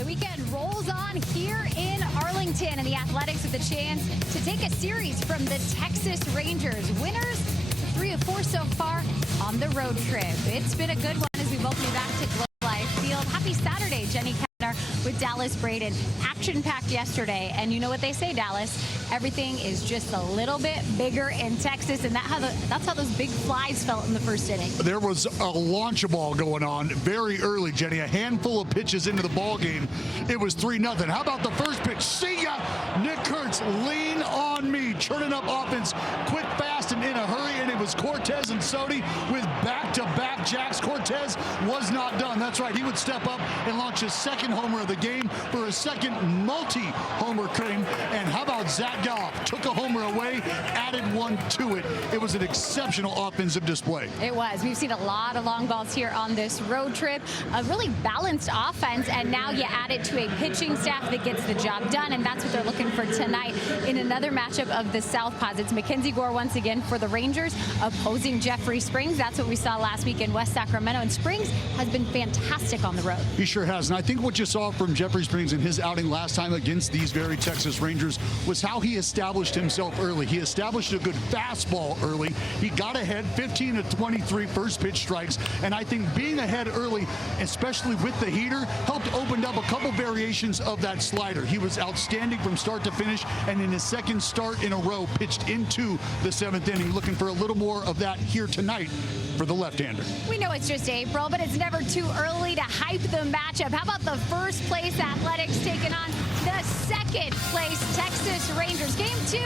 The weekend rolls on here in Arlington, and the Athletics with the chance to take a series from the Texas Rangers. Winners, 3 of 4 so far on the road trip. It's been a good one as we welcome you back to Globe Life Field. Happy Saturday, Jenny Kentner with Dallas Braden. Action-packed yesterday, and you know what they say, Dallas, everything is just a little bit bigger in Texas, and that's how those big flies felt in the first inning. There was a launch ball going on very early, Jenny. A handful of pitches into the ball game. It was 3-0. How about the first pitch? See ya! Nick Kurtz, lean on me, churning up offense quick, fast, and in a hurry, and it was Cortez and Sodi with back-to-back jacks. Cortez was not done. That's right. He would step up and launch his second homer of the game for a second multi-homer claim. And how about Zach Geloff? Took a homer away, added one to it. It was an exceptional offensive display. It was. We've seen a lot of long balls here on this road trip. A really balanced offense, and now you add it to a pitching staff that gets the job done, and that's what they're looking for tonight in another matchup of the Southpaws. It's Mackenzie Gore once again for the Rangers, opposing Jeffrey Springs. That's what we saw last week in West Sacramento, and Springs has been fantastic on the road. He sure has, and I think what you saw from Jeffrey Springs in his outing last time against these very Texas Rangers was how he established himself early. He established a good fastball early. He got ahead 15 to 23 first pitch strikes, and I think being ahead early, especially with the heater, helped open up a couple variations of that slider. He was outstanding from start to finish, and in his second start in a row, pitched into the 7th inning. Looking for a little more of that here tonight for the left-hander. We know it's just April, but it's never too early to hype the matchup. How about the first place Athletics taking on the second place Texas Rangers? Game 2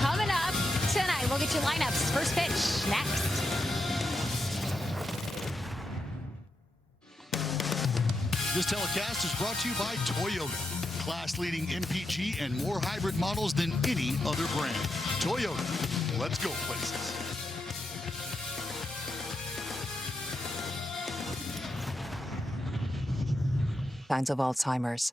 coming up tonight. We'll get you lineups. First pitch next. This telecast is brought to you by Toyota. Class-leading MPG and more hybrid models than any other brand. Toyota. Let's go places. Signs of Alzheimer's.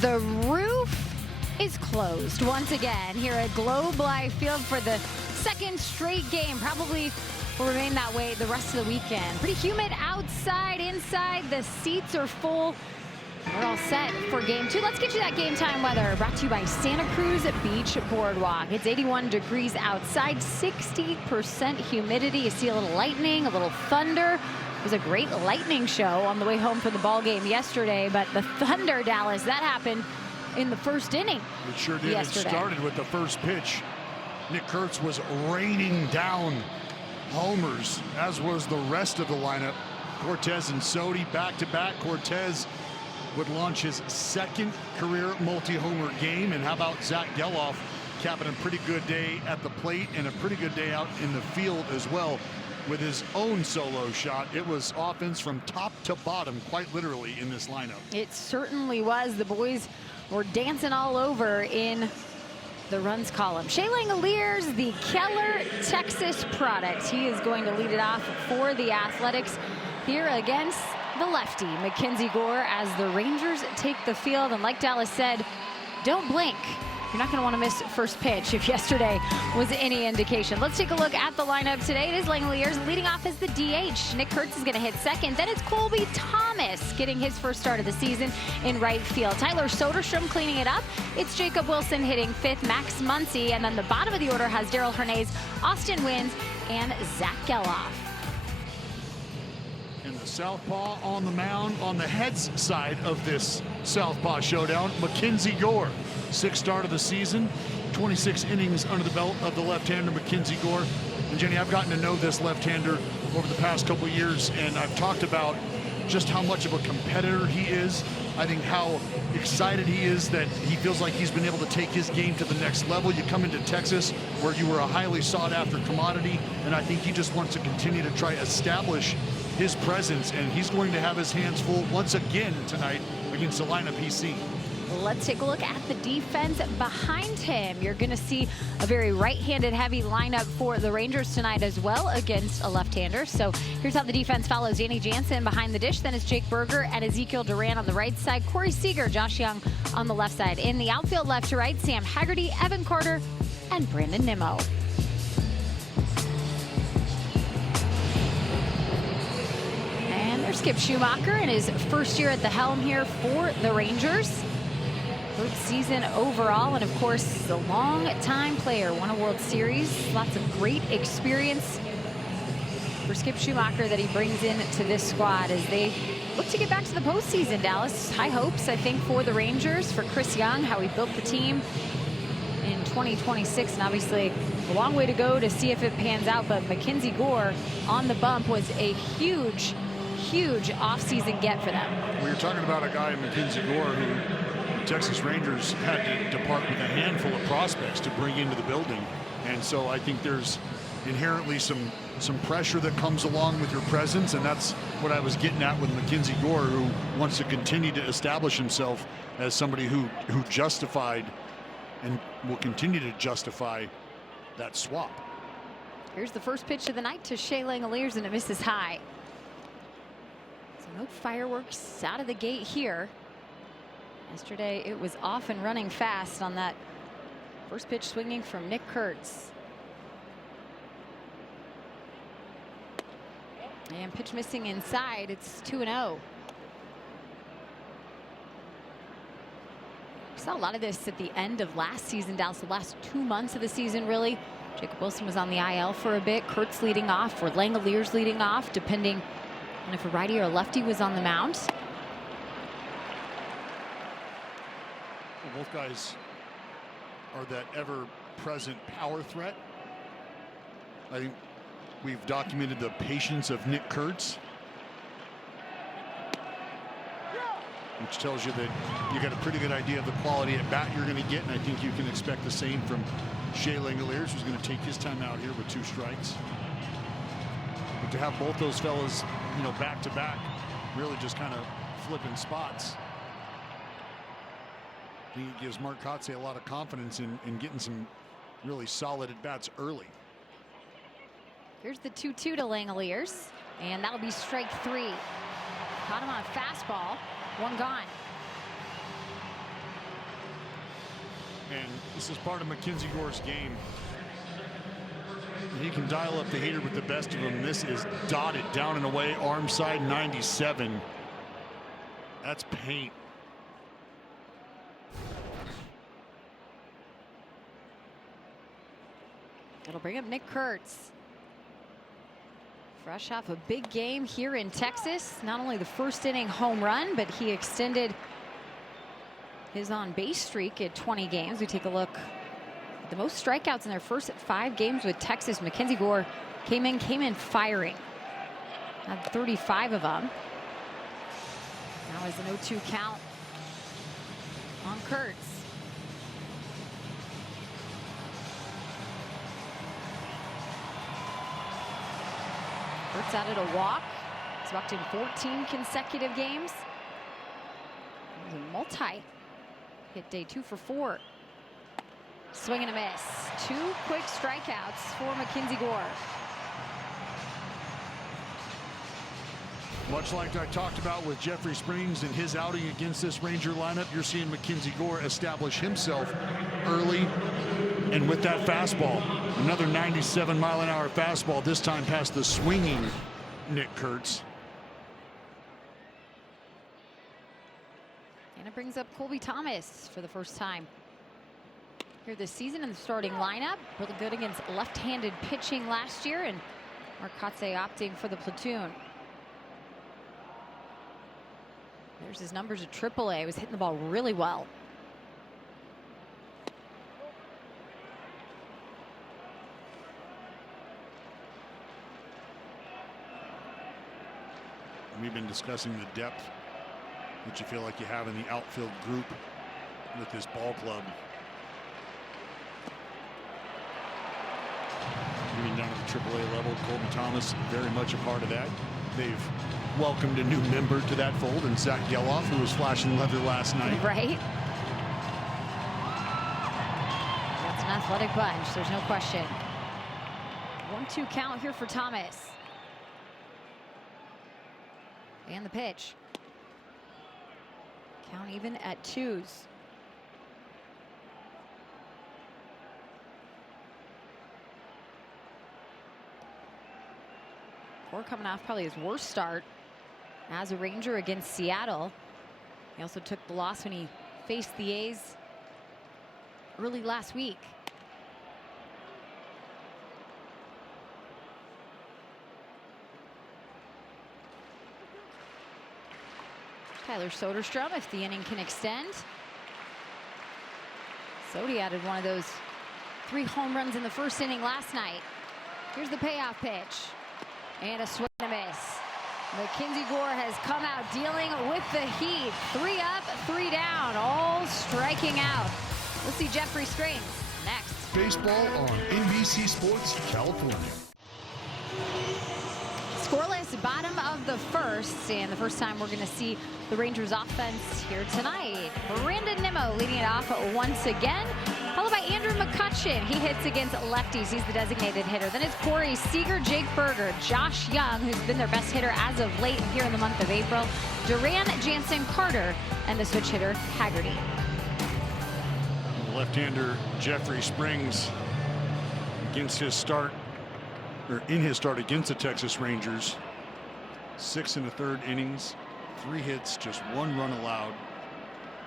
The roof is closed once again here at Globe Life Field for the second straight game. Probably will remain that way the rest of the weekend. Pretty humid outside, inside. The seats are full. We're all set for game 2. Let's get you that game time weather. Brought to you by Santa Cruz Beach Boardwalk. It's 81 degrees outside, 60% humidity. You see a little lightning, a little thunder. It was a great lightning show on the way home from the ball game yesterday, but the thunder, Dallas, that happened in the first inning. It sure did. Yesterday. It started with the first pitch. Nick Kurtz was raining down homers, as was the rest of the lineup. Cortez and Sodi back-to-back. Cortez would launch his second career multi-homer game. And how about Zach Geloff capping a pretty good day at the plate and a pretty good day out in the field as well with his own solo shot. It was offense from top to bottom, quite literally, in this lineup. It certainly was. The boys were dancing all over in the runs column. Shea Langoliers, the Keller, Texas product. He is going to lead it off for the Athletics here against the lefty, Mackenzie Gore, as the Rangers take the field. And like Dallas said, don't blink. You're not going to want to miss first pitch if yesterday was any indication. Let's take a look at the lineup today. It is Langoliers leading off as the DH. Nick Kurtz is going to hit second. Then it's Colby Thomas getting his first start of the season in right field. Tyler Soderstrom cleaning it up. It's Jacob Wilson hitting fifth, Max Muncy. And then the bottom of the order has Daryl Hernandez, Austin Wins, and Zach Geloff. Southpaw on the mound on the heads side of this Southpaw showdown, Mackenzie Gore. 6th start of the season, 26 innings under the belt of the left-hander Mackenzie Gore. And Jenny, I've gotten to know this left-hander over the past couple years, and I've talked about just how much of a competitor he is. I think how excited he is that he feels like he's been able to take his game to the next level. You come into Texas where you were a highly sought-after commodity, and I think he just wants to continue to try establish his presence, and he's going to have his hands full once again tonight against the lineup he's seen. Let's take a look at the defense behind him. You're going to see a very right-handed heavy lineup for the Rangers tonight as well against a left-hander. So here's how the defense follows. Danny Jansen behind the dish. Then it's Jake Berger and Ezekiel Duran on the right side. Corey Seager, Josh Young on the left side. In the outfield left to right, Sam Haggerty, Evan Carter, and Brandon Nimmo. Skip Schumacher in his first year at the helm here for the Rangers. Third season overall, and of course, a long-time player, won a World Series. Lots of great experience for Skip Schumacher that he brings into this squad as they look to get back to the postseason, Dallas. High hopes, I think, for the Rangers, for Chris Young, how he built the team in 2026, and obviously a long way to go to see if it pans out, but Mackenzie Gore on the bump was a huge offseason get for them. We were talking about a guy, Mackenzie Gore, who the Texas Rangers had to depart with a handful of prospects to bring into the building, and so I think there's inherently some pressure that comes along with your presence, and that's what I was getting at with Mackenzie Gore, who wants to continue to establish himself as somebody who justified and will continue to justify that swap. Here's the first pitch of the night to Shea Langoliers, and it misses high. So no fireworks out of the gate here. Yesterday it was off and running fast on that first pitch, swinging from Nick Kurtz. And pitch missing inside. It's 2-0. We saw a lot of this at the end of last season, Dallas, the last 2 months of the season, really. Jacob Wilson was on the IL for a bit. Kurtz leading off, or Langoliers leading off, depending on if a righty or a lefty was on the mound. Well, both guys are that ever-present power threat. I think we've documented the patience of Nick Kurtz, which tells you that you got a pretty good idea of the quality at bat you're going to get, and I think you can expect the same from Shea Langoliers, who's going to take his time out here with 2 strikes. But to have both those fellas, you know, back to back, really just kind of flipping spots, I think it gives Mark Kotze a lot of confidence in getting some really solid at bats early. Here's the 2-2 to Langoliers, and that'll be strike 3. Caught him on a fastball. 1 gone. And this is part of Mackenzie Gore's game. He can dial up the heater with the best of them. This is dotted down and away, arm side 97. That's paint. It'll bring up Nick Kurtz. Fresh off a big game here in Texas. Not only the first inning home run, but he extended his on-base streak at 20 games. We take a look at the most strikeouts in their first 5 games with Texas. Mackenzie Gore came in firing. Had 35 of them. Now is an 0-2 count on Kurtz. Kurtz added a walk. He's walked in 14 consecutive games. It was a multi-hit day, 2 for 4. Swing and a miss. 2 quick strikeouts for Mackenzie Gore. Much like I talked about with Jeffrey Springs and his outing against this Ranger lineup, you're seeing Mackenzie Gore establish himself early and with that fastball. Another 97-mile-an-hour fastball, this time past the swinging Nick Kurtz. And it brings up Colby Thomas for the first time here this season in the starting lineup. Really good against left-handed pitching last year, and Mark Kotze opting for the platoon. There's his numbers at AAA. He was hitting the ball really well. We've been discussing the depth that you feel like you have in the outfield group with this ball club. Even down at the AAA level, Colby Thomas very much a part of that. They've welcomed a new member to that fold in Zach Geloff, who was flashing leather last night. Right. That's an athletic bunch, there's no question. 1-2 count here for Thomas. And the pitch. Count even at 2s. Gore coming off probably his worst start as a Ranger against Seattle. He also took the loss when he faced the A's early last week. Tyler Soderstrom, if the inning can extend. Sodi added one of those 3 home runs in the first inning last night. Here's the payoff pitch. And a swing and a miss. Mackenzie Gore has come out dealing with the heat. 3 up, 3 down, all striking out. We'll see Jeffrey Springs next. Baseball on NBC Sports California. Scoreless bottom of the first, and the first time we're going to see the Rangers offense here tonight. Brandon Nimmo leading it off once again, followed by Andrew McCutcheon. He hits against lefties. He's the designated hitter. Then it's Corey Seager, Jake Berger, Josh Young, who's been their best hitter as of late here in the month of April, Duran Jansen Carter, and the switch hitter Haggerty. Left-hander Jeffrey Springs against his start, or in his start against the Texas Rangers. 6 1/3 innings, 3 hits, just 1 run allowed,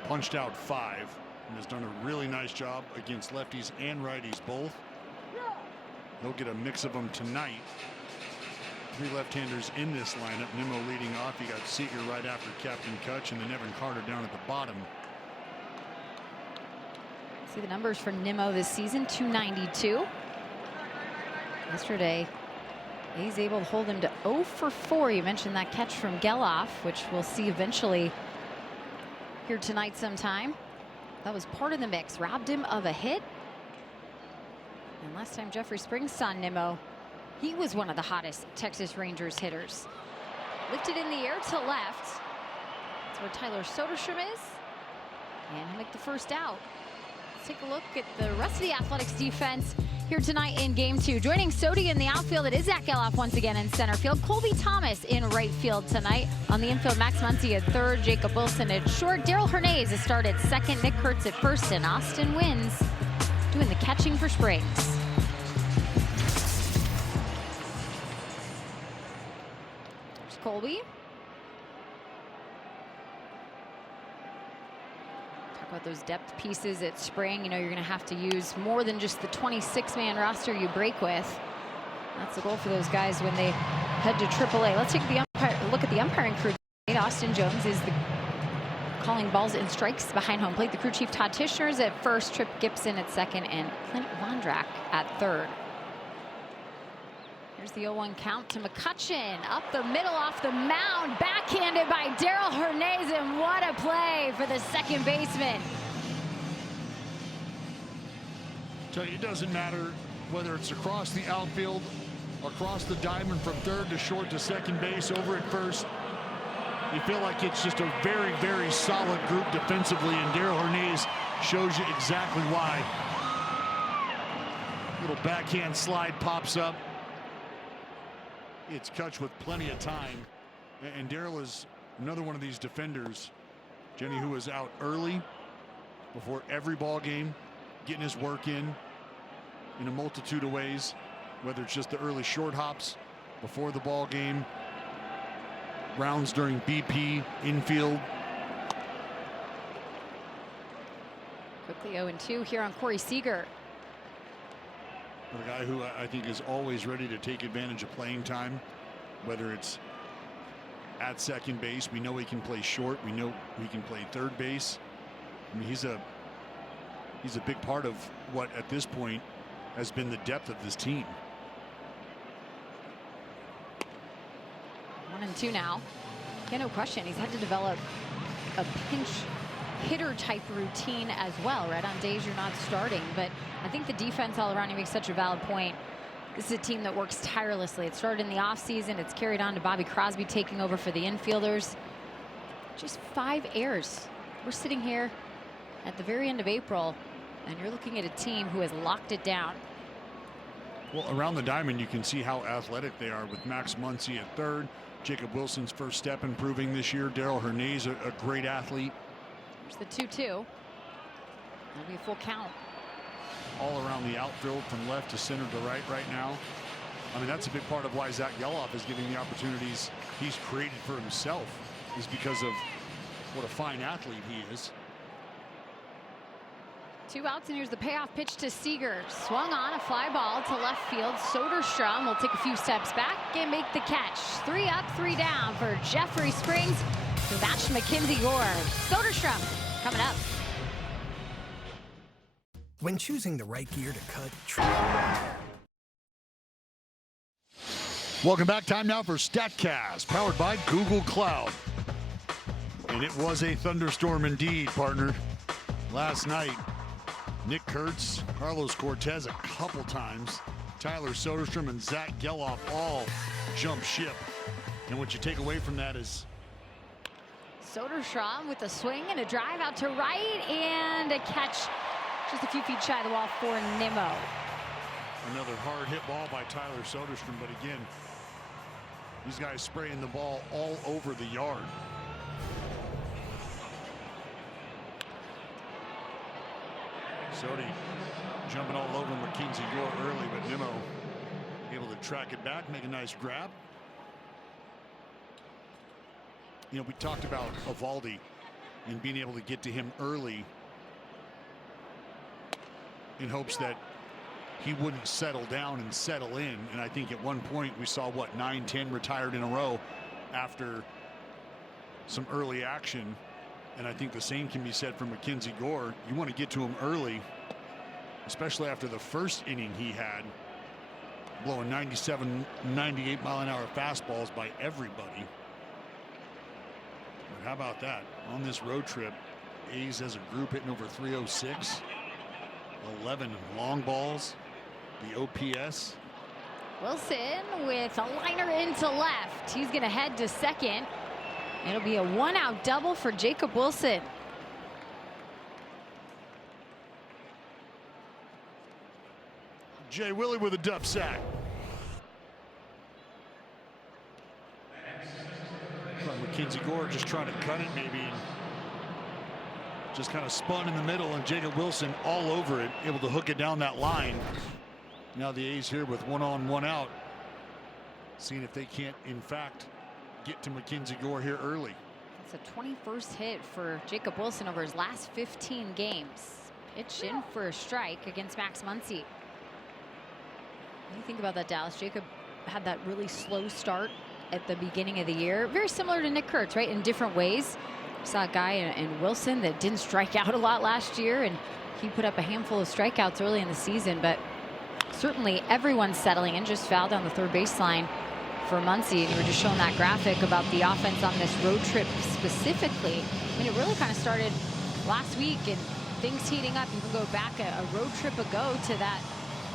punched out 5, and has done a really nice job against lefties and righties both. They'll get a mix of them tonight. 3 left-handers in this lineup. Nimmo leading off. You got Seager right after Captain Kutch, and then Evan Carter down at the bottom. See the numbers for Nimmo this season, 292. Yesterday, he's able to hold him to 0 for 4. You mentioned that catch from Geloff, which we'll see eventually here tonight sometime. That was part of the mix. Robbed him of a hit. And last time Jeffrey Springs saw Nimmo, he was one of the hottest Texas Rangers hitters. Lifted in the air to left. That's where Tyler Soderstrom is. And he'll make the first out. Let's take a look at the rest of the Athletics defense here tonight in Game 2. Joining Sodi in the outfield, it is Zach Geloff once again in center field. Colby Thomas in right field tonight. On the infield, Max Muncy at third, Jacob Wilson at short. Daryl Hernandez has started second, Nick Kurtz at first, and Austin Wins doing the catching for Springs. There's Colby. About those depth pieces at spring, you know, you're going to have to use more than just the 26-man roster you break with. That's the goal for those guys when they head to AAA. Let's take a look at the umpiring crew. Austin Jones is calling balls and strikes behind home plate. The crew chief Todd Tischner is at first, Trip Gibson at second, and Clint Vondrak at third. Here's the 0-1 count to McCutcheon. Up the middle off the mound. Backhanded by Daryl Hernandez. And what a play for the second baseman. So it doesn't matter whether it's across the outfield, across the diamond from third to short to second base, over at first. You feel like it's just a very, very solid group defensively. And Daryl Hernandez shows you exactly why. Little backhand slide pops up. It's Kutch with plenty of time, and Daryl is another one of these defenders, Jenny, who was out early before every ball game, getting his work in a multitude of ways, whether it's just the early short hops before the ball game, rounds during BP, infield. Quickly 0-2 here on Corey Seager. But a guy who I think is always ready to take advantage of playing time, whether it's at second base. We know he can play short. We know he can play third base. I mean, he's a big part of what at this point has been the depth of this team. 1-2 now. Yeah, no question. He's had to develop a pinch hitter type routine as well, right? On days you're not starting, but I think the defense all around, you make such a valid point. This is a team that works tirelessly. It started in the offseason. It's carried on to Bobby Crosby taking over for the infielders. Just 5 errors. We're sitting here at the very end of April, and you're looking at a team who has locked it down. Well, around the diamond, you can see how athletic they are with Max Muncy at third. Jacob Wilson's first step improving this year. Daryl Hernandez, a great athlete. There's the 2-2. That'll be a full count. All around the outfield from left to center to right now. I mean, that's a big part of why Zach Geloff is getting the opportunities he's created for himself is because of what a fine athlete he is. 2 outs, and here's the payoff pitch to Seager. Swung on, a fly ball to left field. Soderstrom will take a few steps back and make the catch. 3 up, 3 down for Jeffrey Springs to match Mackenzie Gore. Soderstrom coming up. When choosing the right gear to cut, Welcome back. Time now for StatCast, powered by Google Cloud. And it was a thunderstorm indeed, partner. Last night, Nick Kurtz, Carlos Cortez a couple times, Tyler Soderstrom and Zach Geloff all jump ship. And what you take away from that is Soderstrom with a swing and a drive out to right, and a catch just a few feet shy of the wall for Nimmo. another hard hit ball by Tyler Soderstrom, but again, these guys spraying the ball all over the yard. Sodi jumping all over Mackenzie Gore early, but Nimmo able to track it back, make a nice grab. You know, we talked about Eovaldi and being able to get to him early in hopes that he wouldn't settle down and settle in. And I think at one point we saw, what, 9-10 retired in a row after some early action. And I think the same can be said for Mackenzie Gore. You want to get to him early, especially after the first inning he had, blowing 97, 98 mile an hour fastballs by everybody. But how about that? On this road trip, A's as a group hitting over 306, 11 long balls, the OPS. Wilson with a liner into left. He's going to head to second. It'll be a 1-out double for Jacob Wilson. Jay Willie with a dub sack. Mackenzie Gore just trying to cut it maybe, and just kind of spun in the middle, and Jacob Wilson all over it, able to hook it down that line. Now the A's here with 1 on 1 out, seeing if they can't in fact get to Mackenzie Gore here early. It's a 21st hit for Jacob Wilson over his last 15 games. Pitch in for a strike against Max Muncy. What do you think about that, Dallas? Jacob had that really slow start at the beginning of the year. Very similar to Nick Kurtz, right? In different ways. Saw a guy in Wilson that didn't strike out a lot last year, and he put up a handful of strikeouts early in the season. But certainly everyone's settling in. Just fouled on the third baseline for Muncy. And you were just showing that graphic about the offense on this road trip specifically. I mean, it really kind of started last week, and things heating up. You can go back a road trip ago to that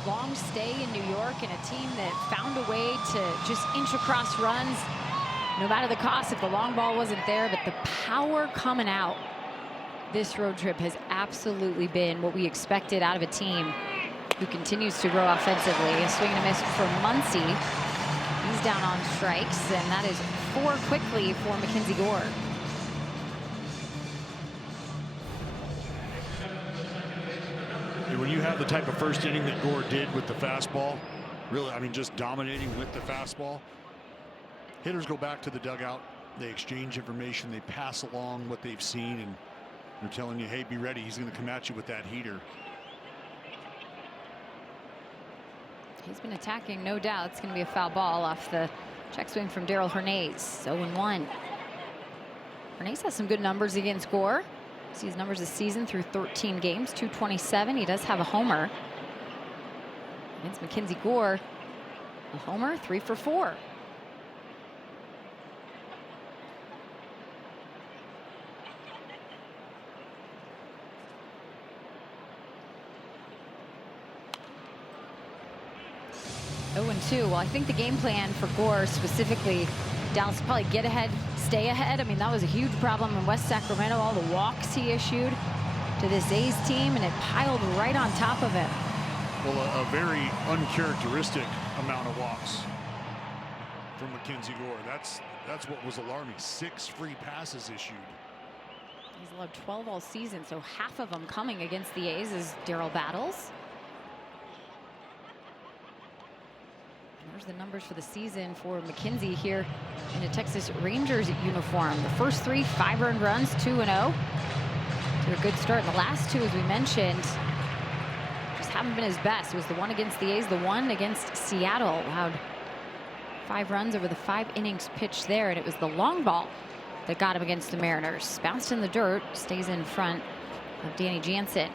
long stay in New York, and a team that found a way to just inch across runs no matter the cost if the long ball wasn't there. But the power coming out this road trip has absolutely been what we expected out of a team who continues to grow offensively. A swing and a miss for Muncy. He's down on strikes, and that is 4 quickly for Mackenzie Gore. When you have the type of first inning that Gore did with the fastball, really, I mean, just dominating with the fastball, hitters go back to the dugout, they exchange information, they pass along what they've seen, and they're telling you, hey, be ready, he's going to come at you with that heater. He's been attacking, no doubt. It's going to be a foul ball off the check swing from Darrell Hernandez. 0-1. Hernandez has some good numbers against Gore. See his numbers this season through 13 games, 227. He does have a homer. Against Mackenzie Gore, a homer, 3 for 4. Well, I think the game plan for Gore specifically, Dallas, probably get ahead, stay ahead. I mean, that was a huge problem in West Sacramento. All the walks he issued to this A's team, and it piled right on top of him. Well, a very uncharacteristic amount of walks from Mackenzie Gore. That's what was alarming. 6 free passes issued. He's allowed 12 all season, so half of them coming against the A's as Darrell battles. Here's the numbers for the season for McKenzie here in a Texas Rangers uniform. The first 3, 5 earned runs, 2-0. To a good start in the last 2, as we mentioned. Just haven't been his best. It was the one against the A's, the one against Seattle. Allowed 5 runs over the 5 innings pitched there, and it was the long ball that got him against the Mariners. Bounced in the dirt, stays in front of Danny Jansen.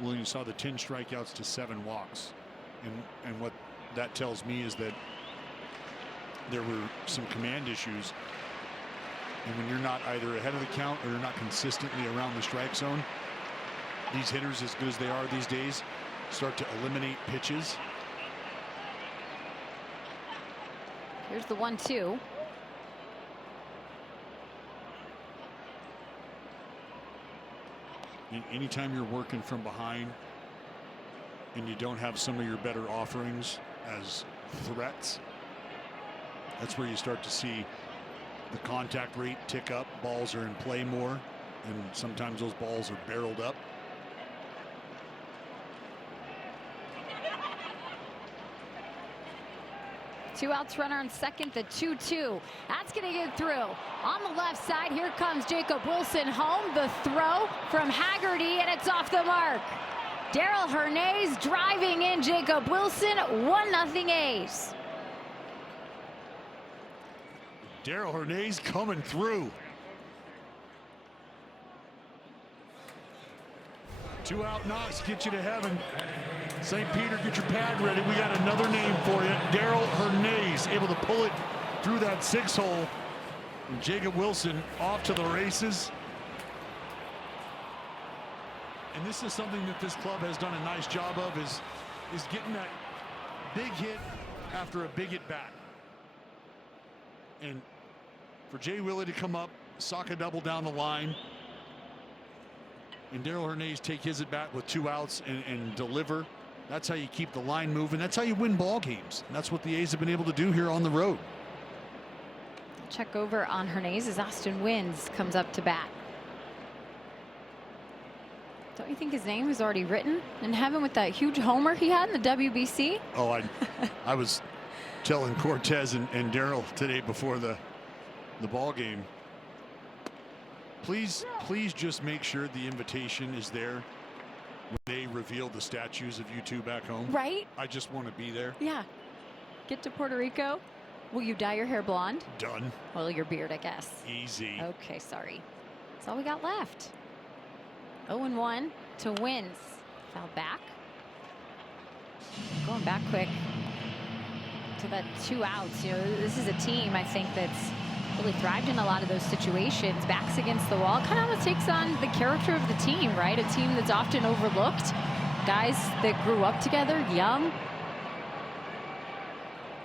Well, you saw the 10 strikeouts to 7 walks. And what that tells me is that there were some command issues. And when you're not either ahead of the count or you're not consistently around the strike zone, these hitters, as good as they are these days, start to eliminate pitches. Here's the 1-2. Anytime you're working from behind and you don't have some of your better offerings as threats, that's where you start to see the contact rate tick up. Balls are in play more, and sometimes those balls are barreled up. Two outs, runner on second, the 2-2. That's going to get through. On the left side, here comes Jacob Wilson home. The throw from Haggerty, and it's off the mark. Darrell Hernaiz driving in Jacob Wilson, 1-0 A's. Darrell Hernaiz coming through. 2 out knocks get you to heaven. St. Peter, get your pad ready. We got another name for you. Darrell Hernaiz able to pull it through that 6-hole. And Jacob Wilson off to the races. And this is something that this club has done a nice job of, is getting that big hit after a big at bat. And for Jay Willie to come up, sock a double down the line, and Darrell Hernaiz take his at bat with 2 outs and deliver. That's how you keep the line moving. That's how you win ball games. And that's what the A's have been able to do here on the road. Check over on Hernaiz as Austin Wynns comes up to bat. Don't you think his name is already written in heaven with that huge homer he had in the WBC? Oh, I was telling Cortez and Darrell today before the ball game. Please just make sure the invitation is there when they reveal the statues of you two back home. Right? I just want to be there. Yeah. Get to Puerto Rico. Will you dye your hair blonde? Done. Well, your beard, I guess. Easy. Okay, sorry. That's all we got left. 0-1 to Wins. Foul back. Going back quick to that 2 outs. You know, this is a team, I think, that's really thrived in a lot of those situations. Backs against the wall. Kind of almost takes on the character of the team, right? A team that's often overlooked. Guys that grew up together, young.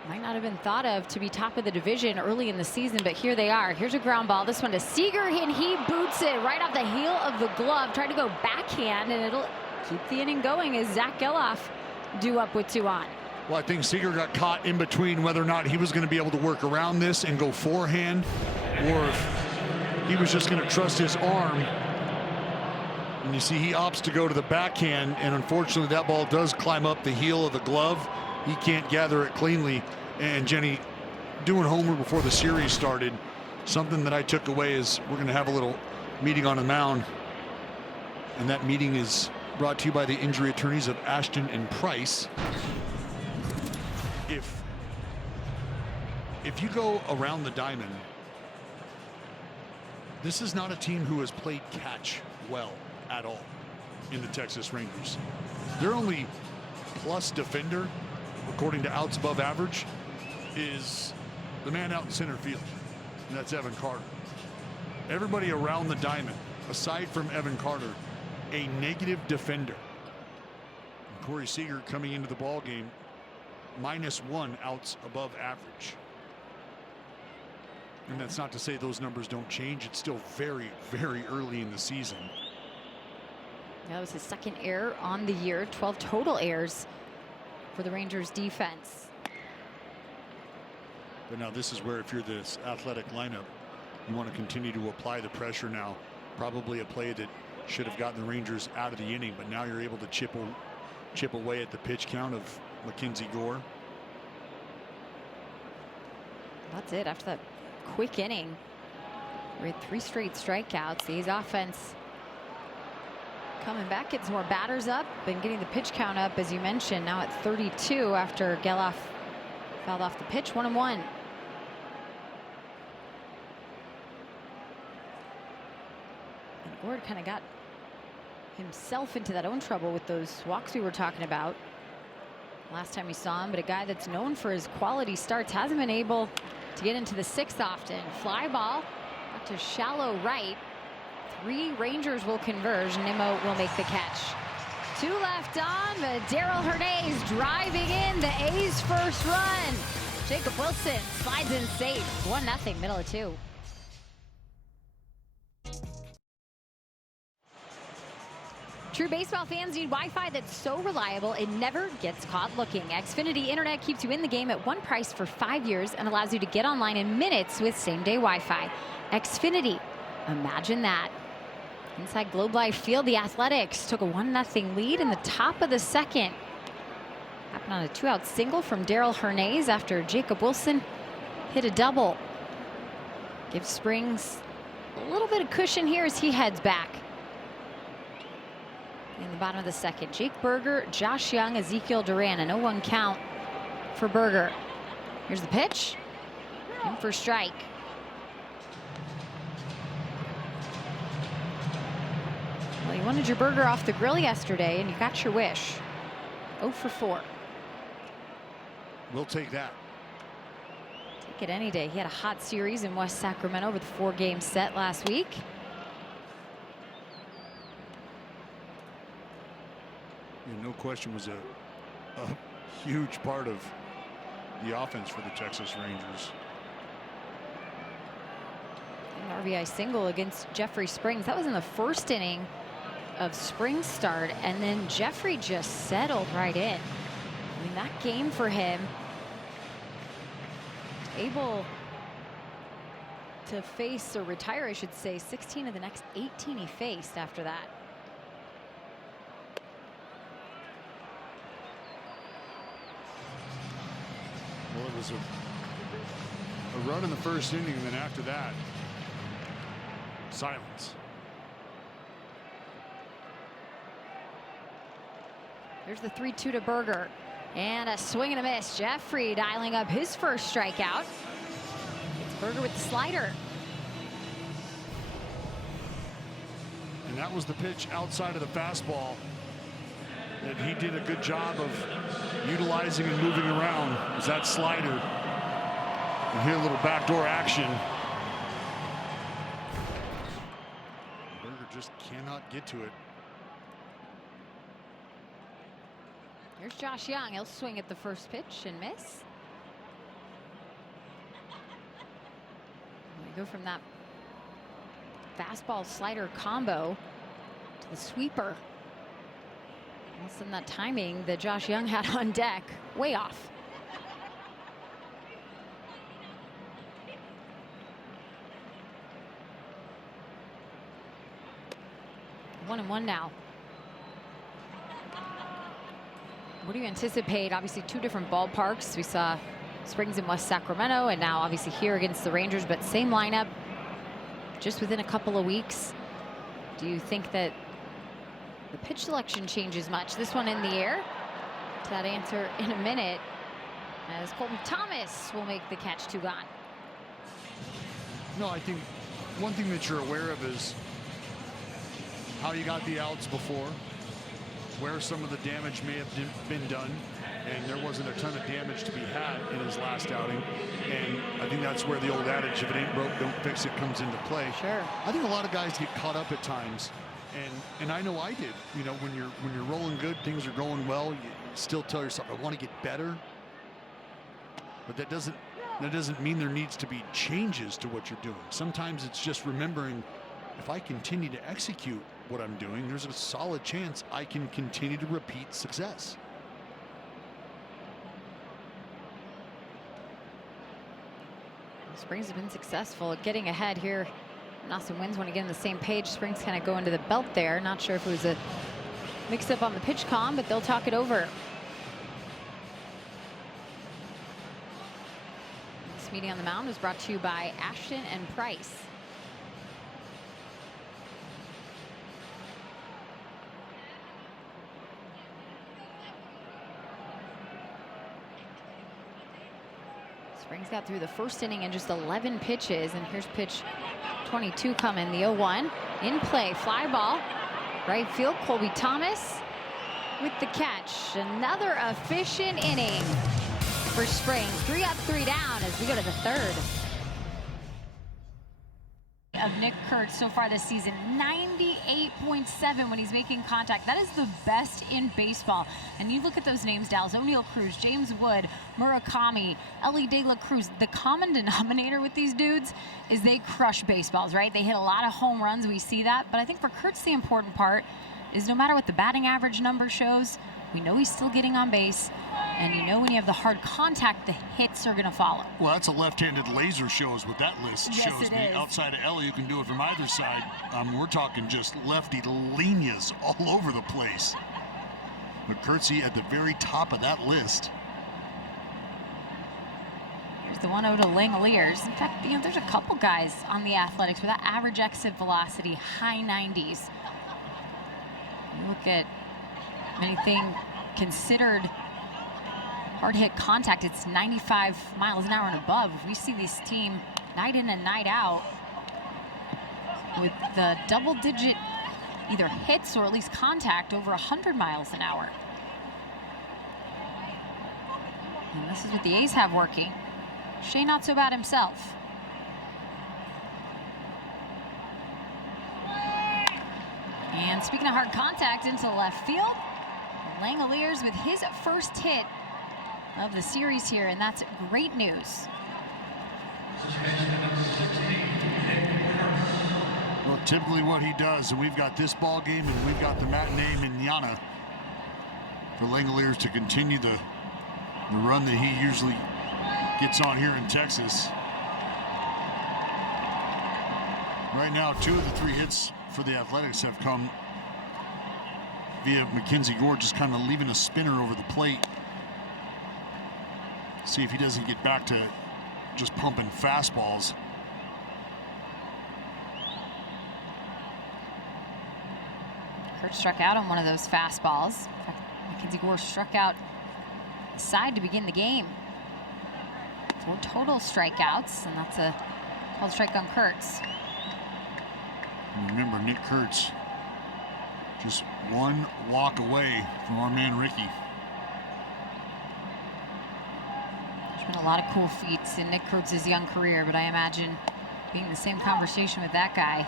Might not have been thought of to be top of the division early in the season, but here they are. Here's a ground ball. This one to Seager, and he boots it right off the heel of the glove. Tried to go backhand, and it'll keep the inning going as Zach Geloff due up with 2 on. Well, I think Seager got caught in between whether or not he was going to be able to work around this and go forehand, or if he was just going to trust his arm. And you see he opts to go to the backhand, and unfortunately that ball does climb up the heel of the glove. He can't gather it cleanly. And Jenny, doing homer before the series started, something that I took away is we're going to have a little meeting on the mound, and that meeting is brought to you by the injury attorneys of Ashton and Price. If you go around the diamond, this is not a team who has played catch well at all in the Texas Rangers. Their only plus defender, according to outs above average, is the man out in center field, and that's Evan Carter. Everybody around the diamond, aside from Evan Carter, a negative defender. And Corey Seager coming into the ball game -1 outs above average. And that's not to say those numbers don't change. It's still very, very early in the season. That was his 2nd error on the year. 12 total errors for the Rangers defense. But now this is where, if you're this athletic lineup, you want to continue to apply the pressure now. Probably a play that should have gotten the Rangers out of the inning, but now you're able to chip away at the pitch count of Mackenzie Gore. That's it after that quick inning. We had 3 straight strikeouts. These offense coming back, gets more batters up and getting the pitch count up, as you mentioned, now at 32 after Geloff fouled off the pitch. 1-1. And Gord kind of got himself into that own trouble with those walks we were talking about last time we saw him, but a guy that's known for his quality starts hasn't been able to get into the 6th often. Fly ball out to shallow right. 3 Rangers will converge. Nimmo will make the catch. 2 left on, but Daryl Hernandez driving in the A's first run. Jacob Wilson slides in safe. 1-0, middle of 2. True baseball fans need Wi-Fi that's so reliable it never gets caught looking. Xfinity Internet keeps you in the game at one price for 5 years and allows you to get online in minutes with same-day Wi-Fi. Xfinity, imagine that. Inside Globe Life Field, the Athletics took a 1-0 lead in the top of the 2nd. Happened on a 2-out single from Daryl Hernandez after Jacob Wilson hit a double. Gives Springs a little bit of cushion here as he heads back. In the bottom of the 2nd, Jake Berger, Josh Young, Ezekiel Duran, an 0-1 count for Berger. Here's the pitch. In for strike. Well, you wanted your burger off the grill yesterday, and you got your wish. 0 for 4. We'll take that. Take it any day. He had a hot series in West Sacramento with a 4-game set last week. No question was a huge part of the offense for the Texas Rangers. An RBI single against Jeffrey Springs. That was in the 1st inning of Springs' start, and then Jeffrey just settled right in. I mean, that game for him, able to face or retire, I should say, 16 of the next 18 he faced after that. Well, it was a run in the 1st inning, and then after that, silence. Here's the 3-2 to Berger. And a swing and a miss. Jeffrey dialing up his first strikeout. It's Berger with the slider. And that was the pitch outside of the fastball that he did a good job of utilizing and moving around. Was that slider. And here a little backdoor action. Berger just cannot get to it. Here's Josh Young. He'll swing at the first pitch and miss. We go from that fastball slider combo to the sweeper. All of a sudden, that timing that Josh Young had on deck, way off. 1-1 now. What do you anticipate? Obviously 2 different ballparks. We saw Springs in West Sacramento, and now obviously here against the Rangers, but same lineup just within a couple of weeks. Do you think that the pitch selection changes much? This one in the air. To that answer in a minute, as Colton Thomas will make the catch. 2 gone. No, I think one thing that you're aware of is how you got the outs before, where some of the damage may have been done, and there wasn't a ton of damage to be had in his last outing. And I think that's where the old adage, if it ain't broke, don't fix it, comes into play. Sure. I think a lot of guys get caught up at times, and I know I did. You know, when you're rolling good, things are going well, you still tell yourself, I want to get better. But that doesn't mean there needs to be changes to what you're doing. Sometimes it's just remembering, if I continue to execute what I'm doing, there's a solid chance I can continue to repeat success. Springs have been successful at getting ahead here. Austin wins when again on the same page. Springs kind of go into the belt there. Not sure if it was a mix up on the pitch comm, but they'll talk it over. This meeting on the mound was brought to you by Ashton and Price. Springs got through the first inning in just 11 pitches, and here's pitch 22 coming. The 0-1 in play, fly ball, right field. Colby Thomas with the catch. Another efficient inning for Springs. 3 up, 3 down as we go to the third. Of Nick Kurtz so far this season, 98.7 when he's making contact. That is the best in baseball. And you look at those names, Dallas: O'Neal Cruz, James Wood, Murakami, Ellie De La Cruz. The common denominator with these dudes is they crush baseballs, right? They hit a lot of home runs. We see that. But I think for Kurtz, the important part is no matter what the batting average number shows, we know he's still getting on base. And you know when you have the hard contact, the hits are going to follow. Well, that's a left-handed laser shows what that list Yes, shows me. is. Outside of Ellie, you can do it from either side. We're talking just lefty líneas all over the place. McCurtsey at the very top of that list. Here's the 1-0 to Langoliers. In fact, you know, there's a couple guys on the Athletics with that average exit velocity, high 90s. You look at anything considered hard hit contact, it's 95 miles an hour and above. We see this team night in and night out with the double-digit either hits or at least contact over 100 miles an hour. And this is what the A's have working. Shea not so bad himself. And speaking of hard contact, into left field, Langoliers with his first hit of the series here, and that's great news. Well, typically what he does, and we've got this ball game and we've got the matinee manana for Langoliers to continue the run that he usually gets on here in Texas. Right now, 2 of the 3 hits for the Athletics have come via Mackenzie Gore, just kind of leaving a spinner over the plate. See if he doesn't get back to just pumping fastballs. Kurt struck out on one of those fastballs. In fact, Mackenzie Gore struck out the side to begin the game. 4 total strikeouts, and that's a called strike on Kurtz. Remember, Nick Kurtz just 1 walk away from our man Ricky. There's been a lot of cool feats in Nick Kurtz's young career, but I imagine being in the same conversation with that guy.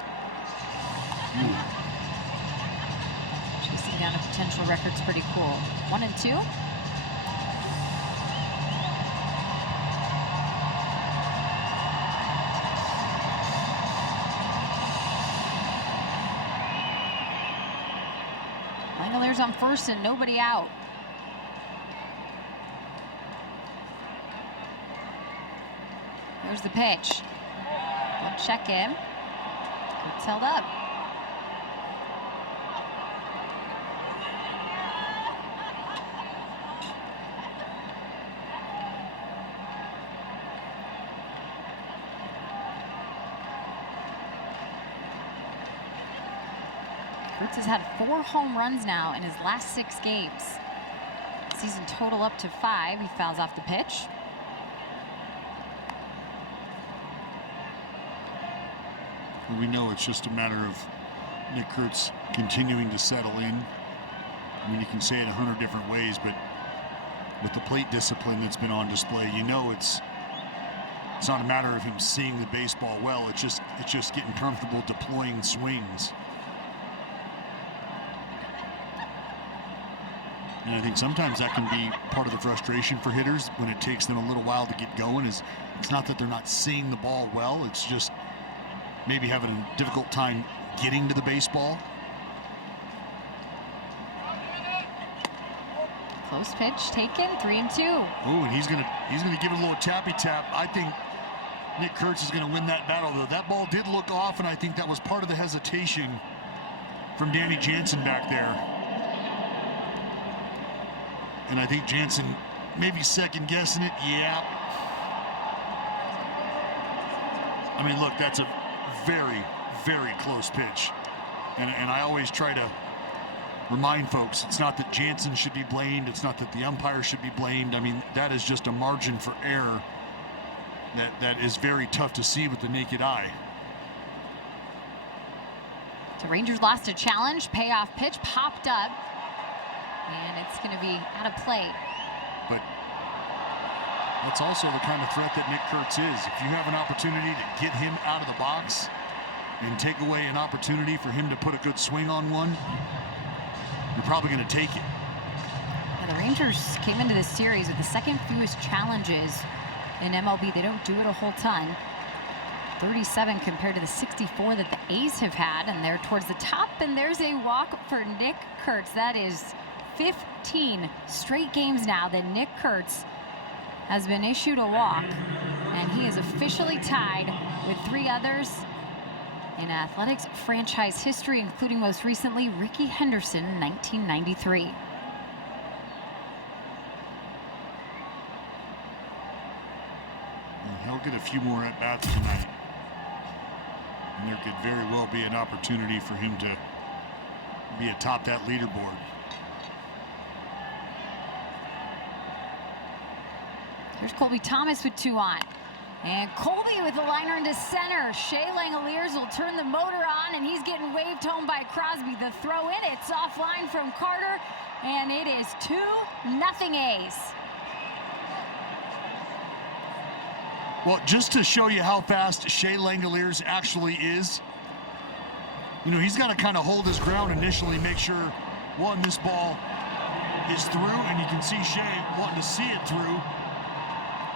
Chasing down a potential record's pretty cool. 1 and 2. Langoliers on first and nobody out. Here's the pitch. We'll check in. It's held up. Kurtz has had 4 home runs now in his last 6 games. Season total up to 5. He fouls off the pitch. We know it's just a matter of Nick Kurtz continuing to settle in. I mean, you can say it 100 different ways, but with the plate discipline that's been on display, you know it's not a matter of him seeing the baseball well. It's just getting comfortable deploying swings. And I think sometimes that can be part of the frustration for hitters when it takes them a little while to get going. It's not that they're not seeing the ball well, it's just maybe having a difficult time getting to the baseball. Close pitch taken, 3 and 2. Ooh, and he's gonna give it a little tappy tap. I think Nick Kurtz is gonna win that battle, though. That ball did look off, and I think that was part of the hesitation from Danny Jansen back there. And I think Jansen maybe second guessing it. Yeah. I mean, look, that's a very, very close pitch. And I always try to remind folks, it's not that Jansen should be blamed. It's not that the umpire should be blamed. I mean, that is just a margin for error that is very tough to see with the naked eye. The Rangers lost a challenge. Payoff pitch popped up. And it's going to be out of play. But that's also the kind of threat that Nick Kurtz is. If you have an opportunity to get him out of the box and take away an opportunity for him to put a good swing on one, you're probably going to take it. Yeah, the Rangers came into this series with the second fewest challenges in MLB. They don't do it a whole ton. 37 compared to the 64 that the A's have had, and they're towards the top, and there's a walk for Nick Kurtz. That is 15 straight games now that Nick Kurtz has been issued a walk, and he is officially tied with 3 others in Athletics franchise history, including most recently Rickey Henderson in 1993. He'll get a few more at-bats tonight. And there could very well be an opportunity for him to be atop that leaderboard. Here's Colby Thomas with 2 on. And Colby with the liner into center. Shea Langoliers will turn the motor on, and he's getting waved home by Crosby. The throw in, it's offline from Carter, and it is 2-0 A's. Well, just to show you how fast Shea Langoliers actually is, you know, he's got to kind of hold his ground initially, make sure, one, this ball is through, and you can see Shea wanting to see it through.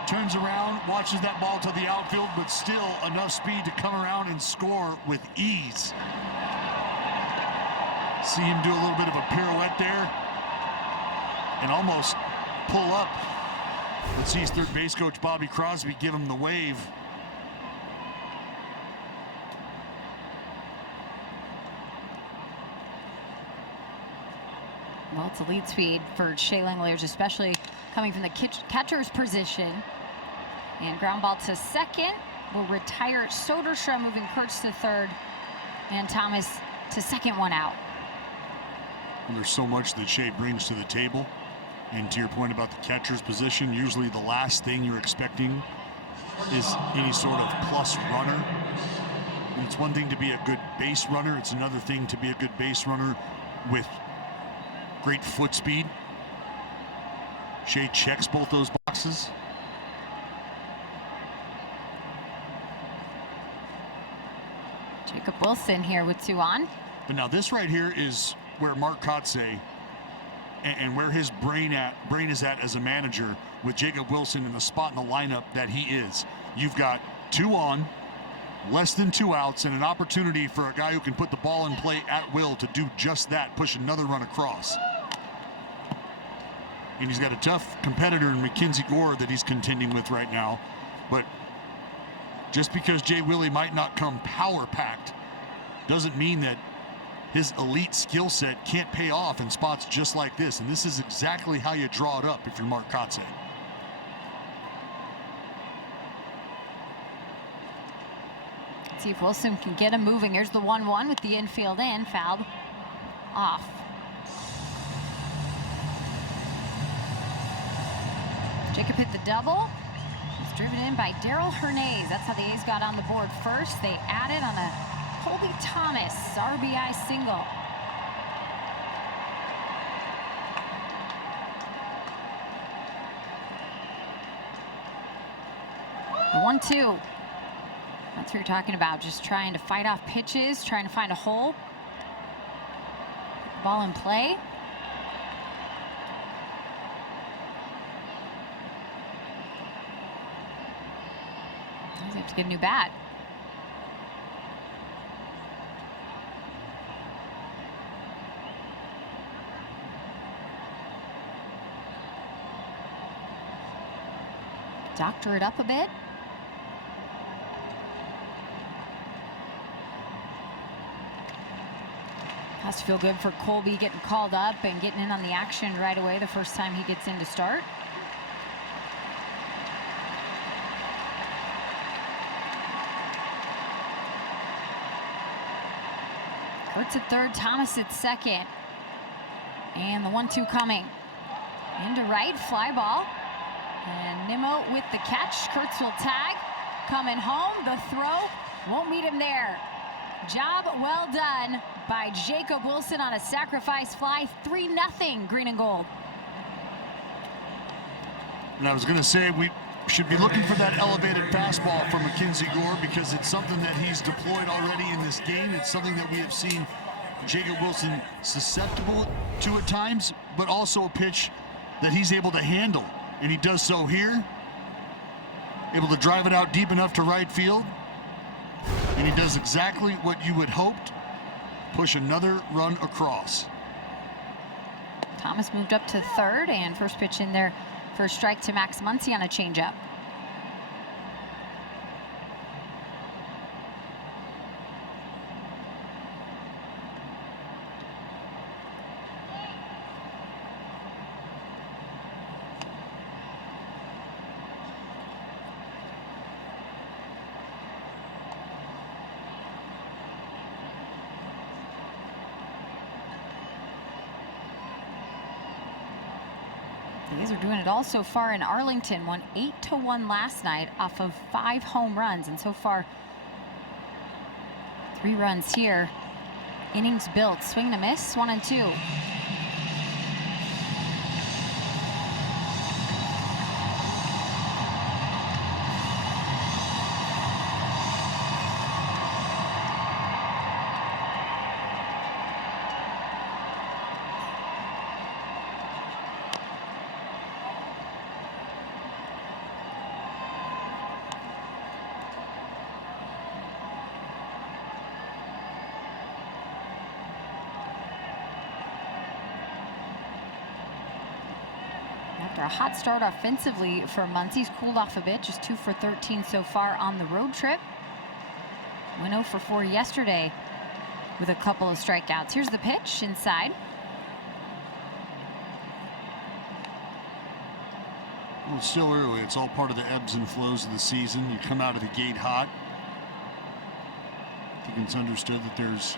Turns around, watches that ball to the outfield, but still enough speed to come around and score with ease. See him do a little bit of a pirouette there and almost pull up. Let's see his third base coach, Bobby Crosby, give him the wave. Well, it's a lead speed for Shea Langoliers, especially coming from the catcher's position. And ground ball to second will retire Soderstrom, moving Kurtz to third, and Thomas to second, 1 out. And there's so much that Shea brings to the table. And to your point about the catcher's position, usually the last thing you're expecting is any sort of plus runner. And it's one thing to be a good base runner. It's another thing to be a good base runner with great foot speed. Shea checks both those boxes. Jacob Wilson here with 2 on. But now this right here is where Mark Kotsay and where his brain is at as a manager, with Jacob Wilson in the spot in the lineup that he is. You've got 2 on, less than 2 outs, and an opportunity for a guy who can put the ball in play at will to do just that, push another run across. And he's got a tough competitor in Mackenzie Gore that he's contending with right now. But just because Jay Willie might not come power-packed doesn't mean that his elite skill set can't pay off in spots just like this. And this is exactly how you draw it up if you're Mark Kotsay. Let's see if Wilson can get him moving. Here's the 1-1 with the infield in, fouled off. Jacob hit the double. It's driven in by Daryl Hernandez. That's how the A's got on the board first. They added on a Colby Thomas RBI single. The 1-2. That's what you're talking about. Just trying to fight off pitches, trying to find a hole. Ball in play. He's have to get a new bat. Doctor it up a bit. Has to feel good for Colby getting called up and getting in on the action right away the first time he gets in to start. Kurtz at third, Thomas at second. And the 1-2 coming. Into right, fly ball. And Nimmo with the catch. Kurtz will tag. Coming home, the throw won't meet him there. Job well done by Jacob Wilson on a sacrifice fly. 3-0 green and gold. And I was going to say we should be looking for that elevated fastball from Mackenzie Gore because it's something that he's deployed already in this game. It's something that we have seen Jacob Wilson susceptible to at times, but also a pitch that he's able to handle. And he does so here. Able to drive it out deep enough to right field. And he does exactly what you would hoped. Push another run across. Thomas moved up to third, and first pitch in there for a strike to Max Muncy on a changeup. These are doing it all so far in Arlington. Won 8-1 last night off of 5 home runs, and so far 3 runs here. Innings built, swing and a miss, 1-2. After a hot start offensively for Muncy, he's cooled off a bit, just 2 for 13 so far on the road trip. Went 0 for 4 yesterday with a couple of strikeouts. Here's the pitch inside. Well, it's still early. It's all part of the ebbs and flows of the season. You come out of the gate hot. I think it's understood that there's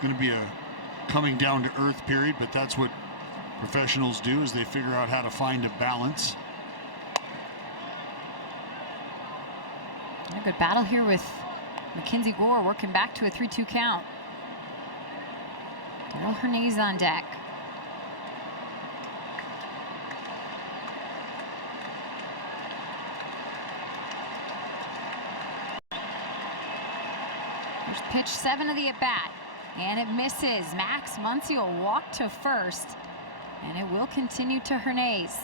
going to be a coming down to earth period, but that's what professionals do, is they figure out how to find a balance. A good battle here with Mackenzie Gore working back to a 3-2 count. Daryl Hernandez on deck. Here's pitch 7 of the at-bat, and it misses. Max Muncy will walk to first, and it will continue to Hernandez.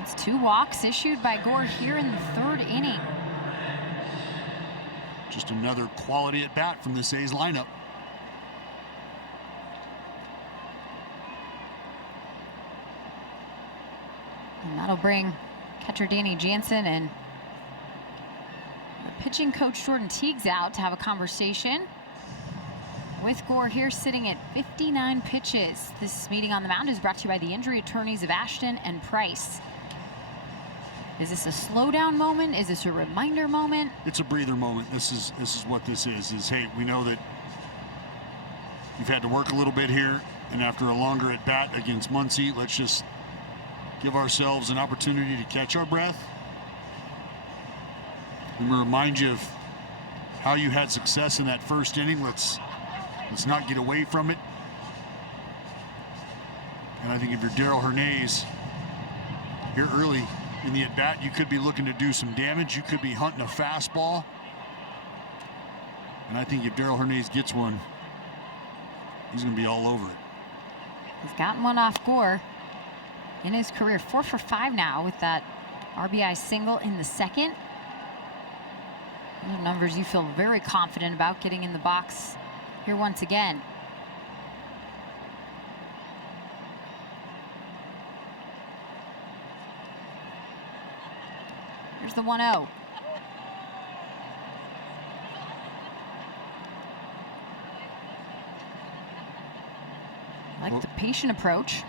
It's 2 walks issued by Gore here in the 3rd inning. Just another quality at bat from this A's lineup. And that'll bring catcher Danny Jansen and pitching coach Jordan Teagues out to have a conversation with Gore here, sitting at 59 pitches. This meeting on the mound is brought to you by the injury attorneys of Ashton and Price. Is this a slowdown moment? Is this a reminder moment? It's a breather moment. This is what this is. Hey, we know that you've had to work a little bit here, and after a longer at bat against Muncy, let's just give ourselves an opportunity to catch our breath. And we remind you of how you had success in that first inning. Let's not get away from it. And I think if you're Daryl Hernandez here early in the at-bat, you could be looking to do some damage. You could be hunting a fastball. And I think if Daryl Hernandez gets one, he's going to be all over it. He's gotten one off Gore in his career. 4 for 5 now with that RBI single in the 2nd. Those are numbers you feel very confident about getting in the box here once again. Here's the 1-0. Like the patient approach.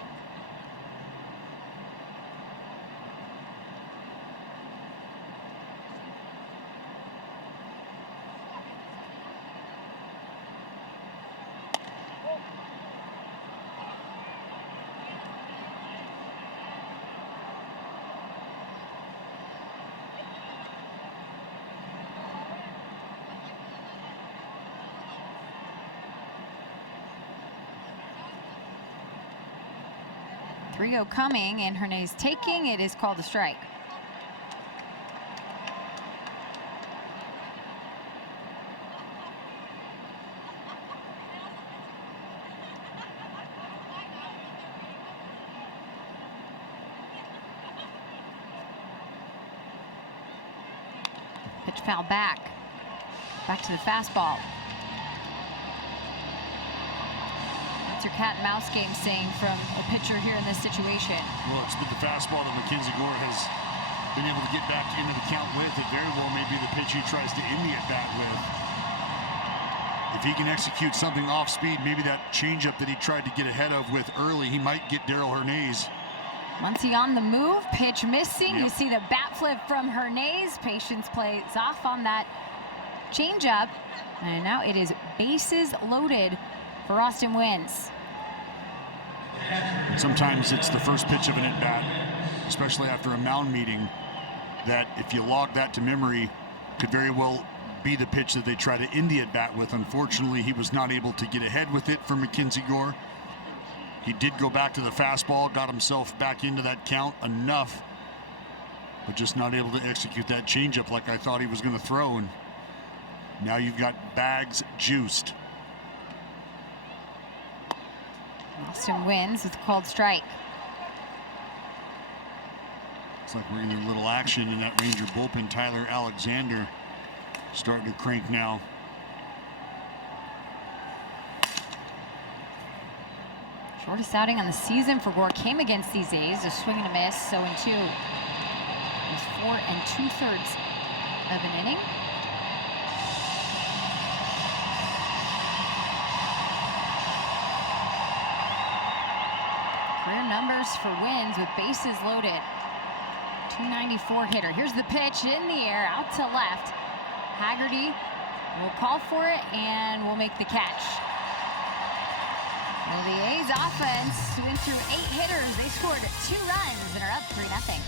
3-0 coming, and Hernay's taking. It is called a strike. Pitch foul back. Back to the fastball. What's your cat and mouse game saying from a pitcher here in this situation? Well, it's been the fastball that Mackenzie Gore has been able to get back into the count with. It very well may be the pitch he tries to end the at-bat with. If he can execute something off speed, maybe that changeup that he tried to get ahead of with early, he might get Daryl Hernay's. Muncy on the move, pitch missing. Yep. You see the bat flip from Hernay's. Patience plays off on that changeup. And now it is bases loaded for Austin Wynns. Sometimes it's the first pitch of an at-bat, especially after a mound meeting, that if you log that to memory, could very well be the pitch that they try to end the at-bat with. Unfortunately, he was not able to get ahead with it for Mackenzie Gore. He did go back to the fastball, got himself back into that count enough, but just not able to execute that changeup like I thought he was going to throw. And now you've got bags juiced. Austin Wynns with a called strike. Looks like we're getting a little action in that Ranger bullpen. Tyler Alexander starting to crank now. Shortest outing on the season for Gore came against these A's. A swing and a miss, 0-2. It was 4 2/3 of an inning. Career numbers for Wynns with bases loaded. 294 hitter. Here's the pitch in the air, out to left. Haggerty will call for it and will make the catch. Well, the A's offense went through 8 hitters. They scored 2 runs and are up 3-0.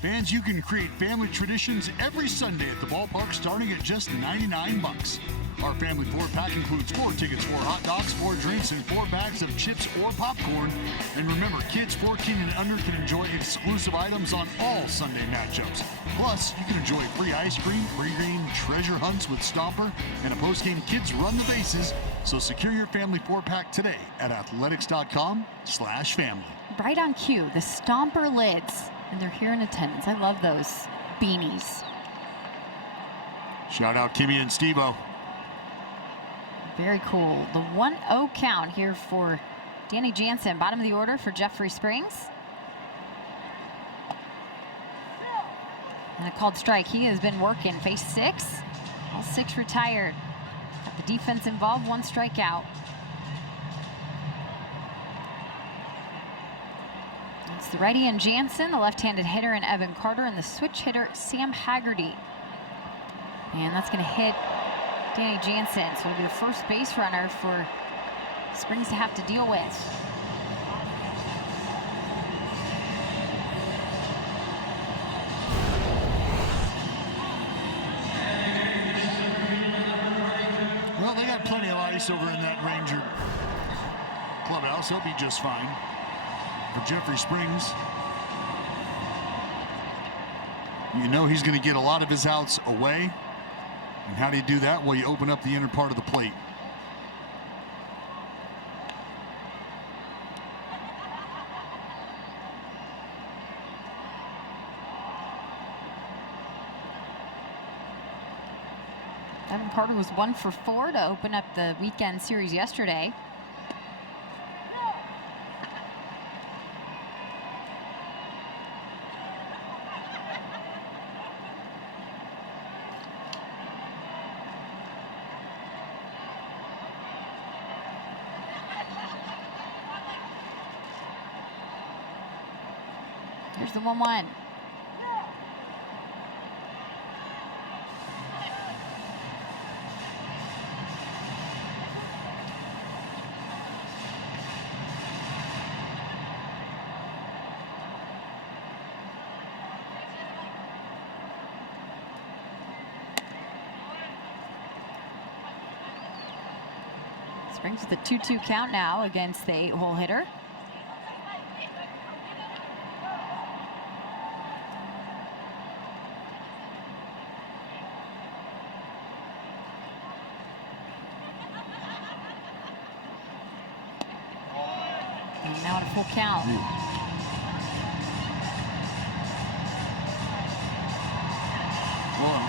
Fans, you can create family traditions every Sunday at the ballpark starting at just $99. Our family 4-pack includes 4 tickets, 4 hot dogs, 4 drinks, and 4 bags of chips or popcorn. And remember, kids 14 and under can enjoy exclusive items on all Sunday matchups. Plus, you can enjoy free ice cream, pre-game treasure hunts with Stomper, and a post-game Kids Run the Bases. So secure your family 4-pack today at athletics.com/family. Right on cue, the Stomper lids. And they're here in attendance. I love those beanies. Shout out Kimmy and Steve-O. Very cool. The 1-0 count here for Danny Jansen. Bottom of the order for Jeffrey Springs. And a called strike. He has been working. Face 6. All 6 retired. Got the defense involved. 1 strikeout. It's the righty and Jansen, the left-handed hitter and Evan Carter, and the switch hitter Sam Haggerty. And that's going to hit Danny Jansen. So it'll be the first base runner for Springs to have to deal with. Well, they got plenty of ice over in that Ranger clubhouse. He'll be just fine. For Jeffrey Springs, you know he's going to get a lot of his outs away. And how do you do that? Well, you open up the inner part of the plate. Evan Carter was 1 for 4 to open up the weekend series yesterday. Here's the 1-1. Springs with a 2-2 count now against the 8-hole hitter. And now at a full count. Well,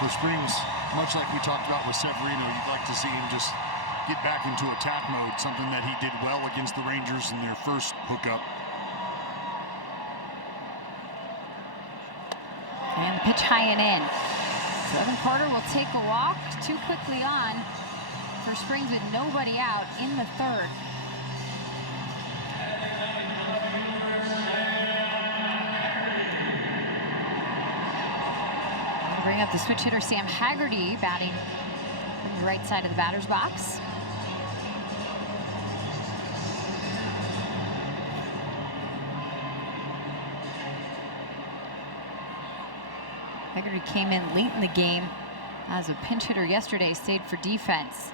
for Springs, much like we talked about with Severino, you'd like to see him just get back into attack mode, something that he did well against the Rangers in their first hookup. And the pitch high and in. So Evan Carter will take a walk too quickly on for Springs with nobody out in the third. Bring up the switch hitter Sam Haggerty batting from the right side of the batter's box. Haggerty came in late in the game as a pinch hitter yesterday, stayed for defense.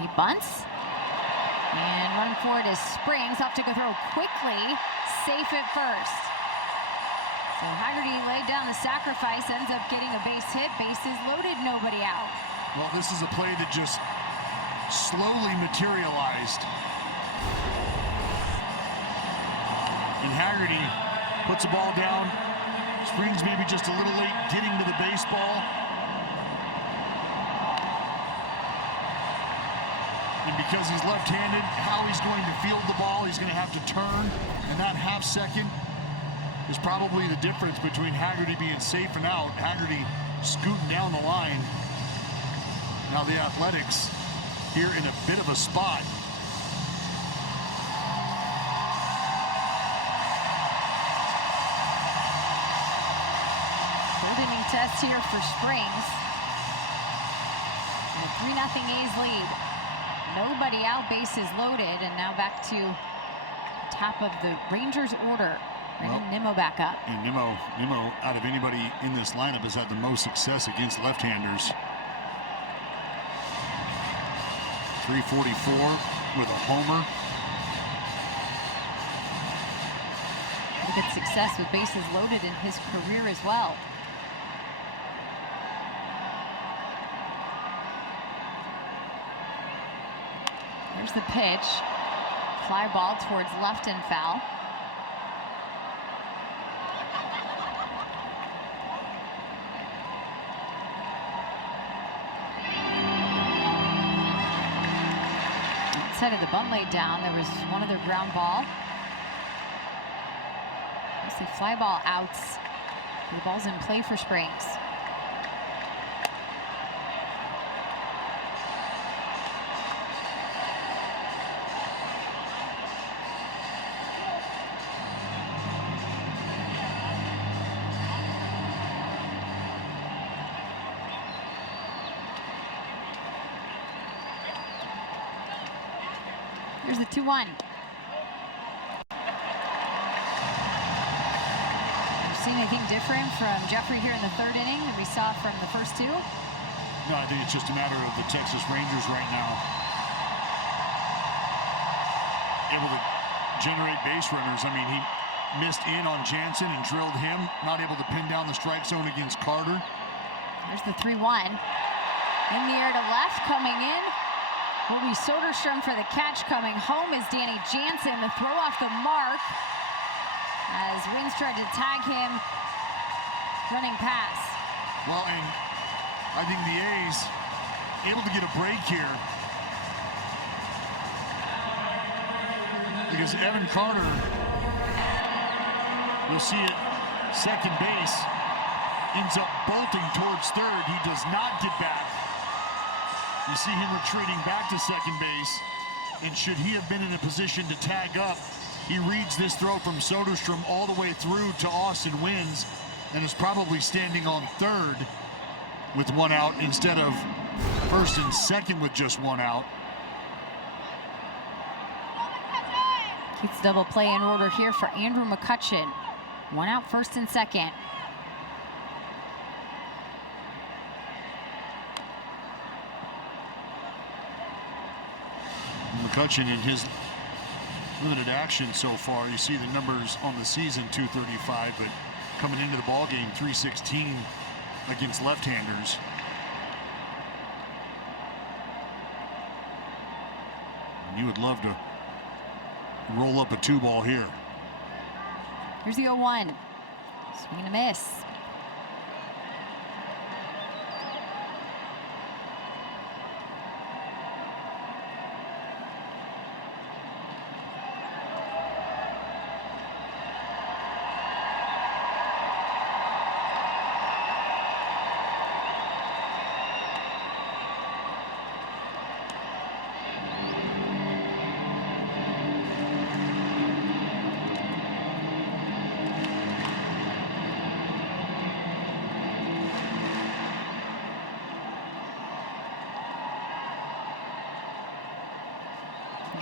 He bunts. And running for it is Springs. Off to go throw quickly, safe at first. So Haggerty laid down the sacrifice, ends up getting a base hit. Bases loaded, nobody out. Well, this is a play that just slowly materialized. And Haggerty puts the ball down. Springs maybe just a little late getting to the baseball. And because he's left-handed, how he's going to field the ball, he's going to have to turn. And that half second is probably the difference between Haggerty being safe and out. Haggerty scooting down the line. Now the Athletics here in a bit of a spot. Third inning test here for Springs. And a 3-0 A's lead. Nobody out, bases loaded, and now back to the top of the Rangers order. Bringing Nimmo back up. And Nimmo, out of anybody in this lineup, has had the most success against left-handers. 344 with a homer. Good success with bases loaded in his career as well. Here's the pitch. Fly ball towards left and foul. Outside of the bunt laid down, there was one other ground ball. The fly ball outs. The ball's in play for Springs. Here's the 2-1. Seen anything different from Jeffrey here in the third inning that we saw from the first two? No, I think it's just a matter of the Texas Rangers right now able to generate base runners. I mean, he missed in on Jansen and drilled him, not able to pin down the strike zone against Carter. There's the 3-1. In the air to left, coming in will be Soderstrom for the catch. Coming home is Danny Jansen. The throw off the mark as Wins tried to tag him, running pass. Well, and I think the A's able to get a break here because Evan Carter, you'll see it, second base, ends up bolting towards third. He does not get back. You see him retreating back to second base, and should he have been in a position to tag up, he reads this throw from Soderstrom all the way through to Austin Wins and is probably standing on third with one out instead of first and second with just one out. Keeps double play in order here for Andrew McCutchen. One out, first and second. McCutcheon in his limited action so far, you see the numbers on the season, 235, but coming into the ball game, 316 against left-handers. And you would love to roll up a 2-ball here. Here's the 0-1. Swing and a miss.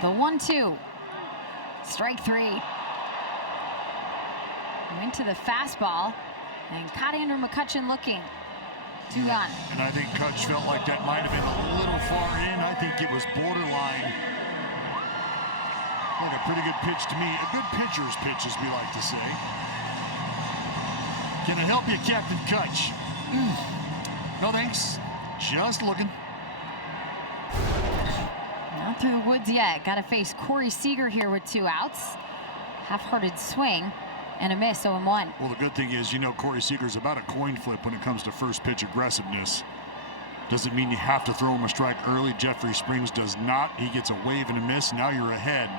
The 1-2. Strike 3. Went to the fastball and caught Andrew McCutcheon looking. 2 gone. And I think Kutch felt like that might have been a little far in. I think it was borderline. Like a pretty good pitch to me. A good pitcher's pitch, as we like to say. Can I help you, Captain Kutch? No thanks. Just looking. Not through the woods yet. Got to face Corey Seager here with 2 outs. Half-hearted swing and a miss, 0-1. Well, the good thing is, you know, Corey Seager's about a coin flip when it comes to first pitch aggressiveness. Doesn't mean you have to throw him a strike early. Jeffrey Springs does not. He gets a wave and a miss. Now you're ahead.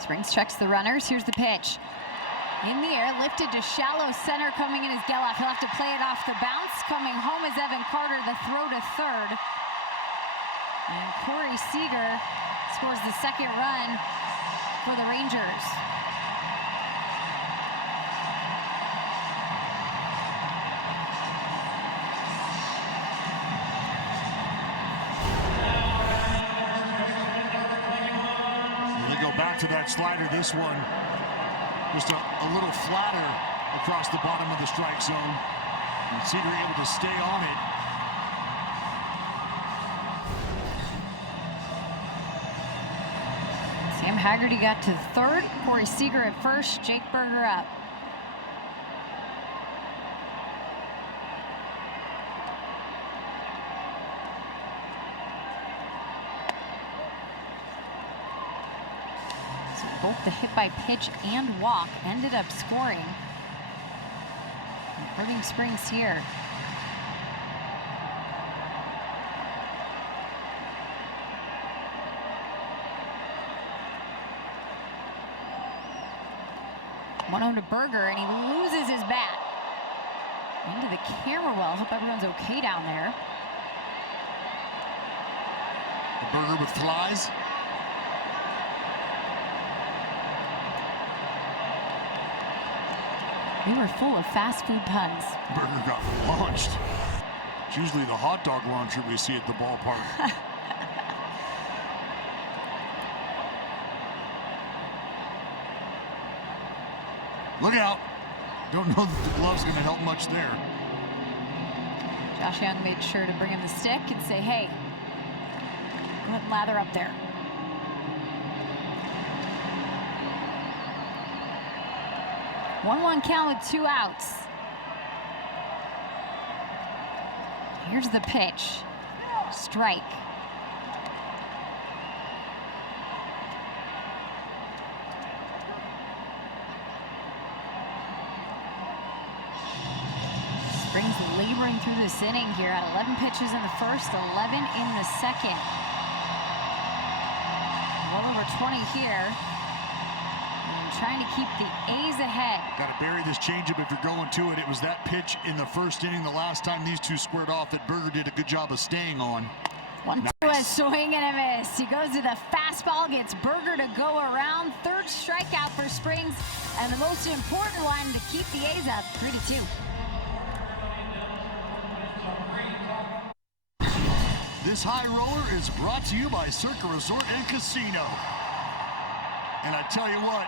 Springs checks the runners. Here's the pitch. In the air, lifted to shallow center. Coming in is Geloff. He'll have to play it off the bounce. Coming home is Evan Carter. The throw to third. And Corey Seager scores the 2nd run for the Rangers. They go back to that slider. This one just a little flatter across the bottom of the strike zone. And Seager able to stay on it. Sam Haggerty got to 3rd. Corey Seager at 1st. Jake Berger up. So both the hit by pitch and walk ended up scoring. And hurting Springs here. One on to Berger, and he loses his bat. Into the camera well. Hope everyone's okay down there. Berger with flies. We were full of fast food puns. Berger got launched. It's usually the hot dog launcher we see at the ballpark. Look out. Don't know that the glove's going to help much there. Josh Young made sure to bring him the stick and say, hey, go ahead and lather up there. One count with 2 outs. Here's the pitch. Strike. Springs laboring through this inning here at 11 pitches in the first, 11 in the second. Well over 20 here. And trying to keep the A's ahead. Got to bury this changeup if you're going to it. It was that pitch in the first inning the last time these two squared off that Berger did a good job of staying on. 1-2, a swing and a miss. He goes to the fastball, gets Berger to go around. 3rd strikeout for Springs, and the most important one to keep the A's up, 3-2. This high roller is brought to you by Circa Resort and Casino. And I tell you what,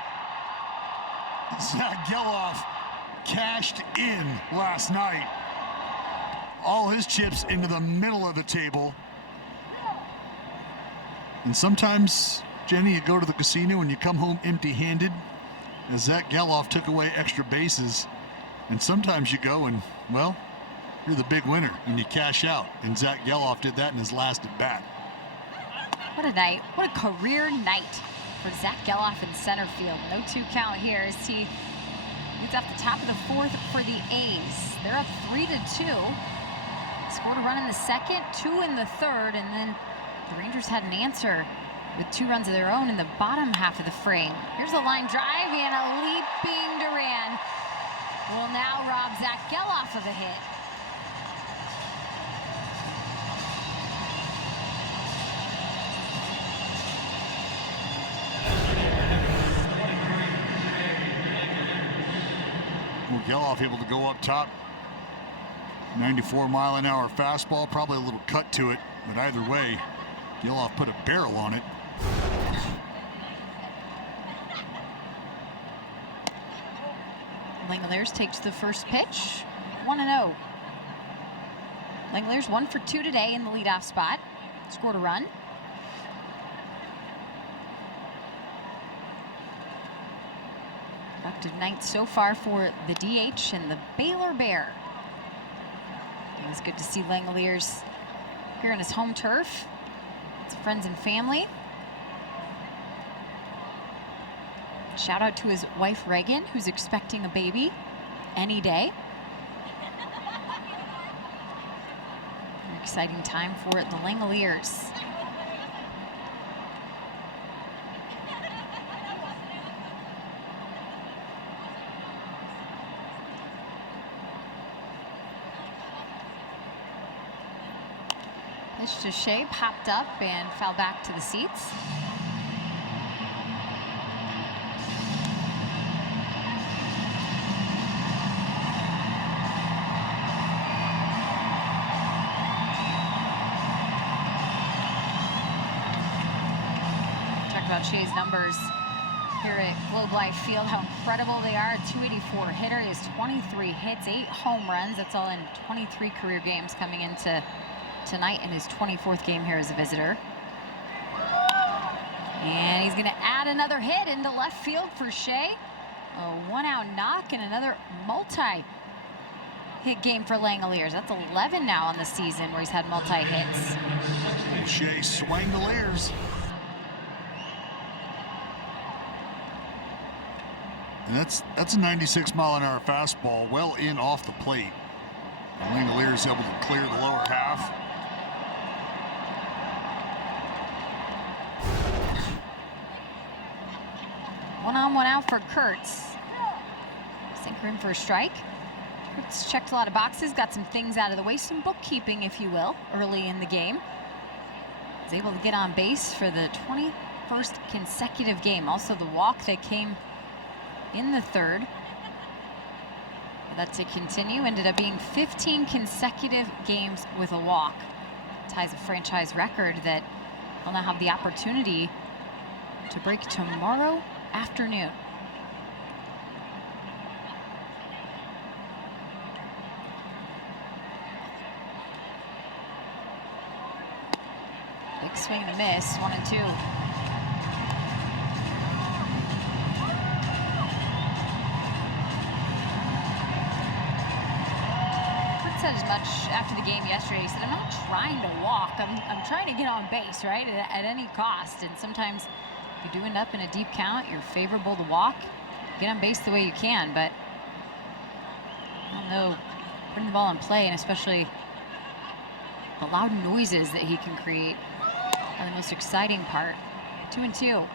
Zach Geloff cashed in last night. All his chips into the middle of the table. And sometimes, Jenny, you go to the casino and you come home empty-handed, as Zach Geloff took away extra bases. And sometimes you go and, well, you're the big winner and you cash out. And Zach Geloff did that in his last at bat. What a night. What a career night for Zach Geloff in center field. No 2 count here as he leads off the top of the 4th for the A's. They're up 3-2. Scored a run in the 2nd, 2 in the 3rd, and then the Rangers had an answer with 2 runs of their own in the bottom half of the frame. Here's a line drive, and a leaping Duran will now rob Zach Geloff of a hit. Geloff able to go up top. 94-mile-an-hour fastball, probably a little cut to it, but either way, Geloff put a barrel on it. Langeliers takes the first pitch, 1-0. Langeliers 1 for 2 today in the leadoff spot. Scored a run. Productive night so far for the DH and the Baylor Bear. It was good to see Langeliers here on his home turf. It's friends and family. Shout out to his wife Reagan, who's expecting a baby any day. An exciting time for the Langeliers. Pitch to Shea, popped up and fell back to the seats. Talk about Shea's numbers here at Globe Life Field, how incredible they are. A 284 hitter, he has 23 hits, 8 home runs. That's all in 23 career games coming into tonight in his 24th game here as a visitor. And he's going to add another hit into left field for Shea. A 1-out knock and another multi-hit game for Langeliers. That's 11 now on the season where he's had multi-hits. Shea Swangeliers. And that's a 96-mile-an-hour fastball well in off the plate. Langeliers able to clear the lower half. One on, one out for Kurtz. Sinker in for a strike. Kurtz checked a lot of boxes, got some things out of the way, some bookkeeping, if you will, early in the game. Was able to get on base for the 21st consecutive game. Also the walk that came in the 3rd. That to continue, ended up being 15 consecutive games with a walk. Ties a franchise record that will now have the opportunity to break tomorrow afternoon. Big swing and a miss, 1-2. Said as much after the game yesterday. He said, I'm not trying to walk, I'm trying to get on base, right, at any cost. And sometimes if you do end up in a deep count, you're favorable to walk, get on base the way you can. But I don't know, putting the ball in play, and especially the loud noises that he can create, are the most exciting part. 2-2.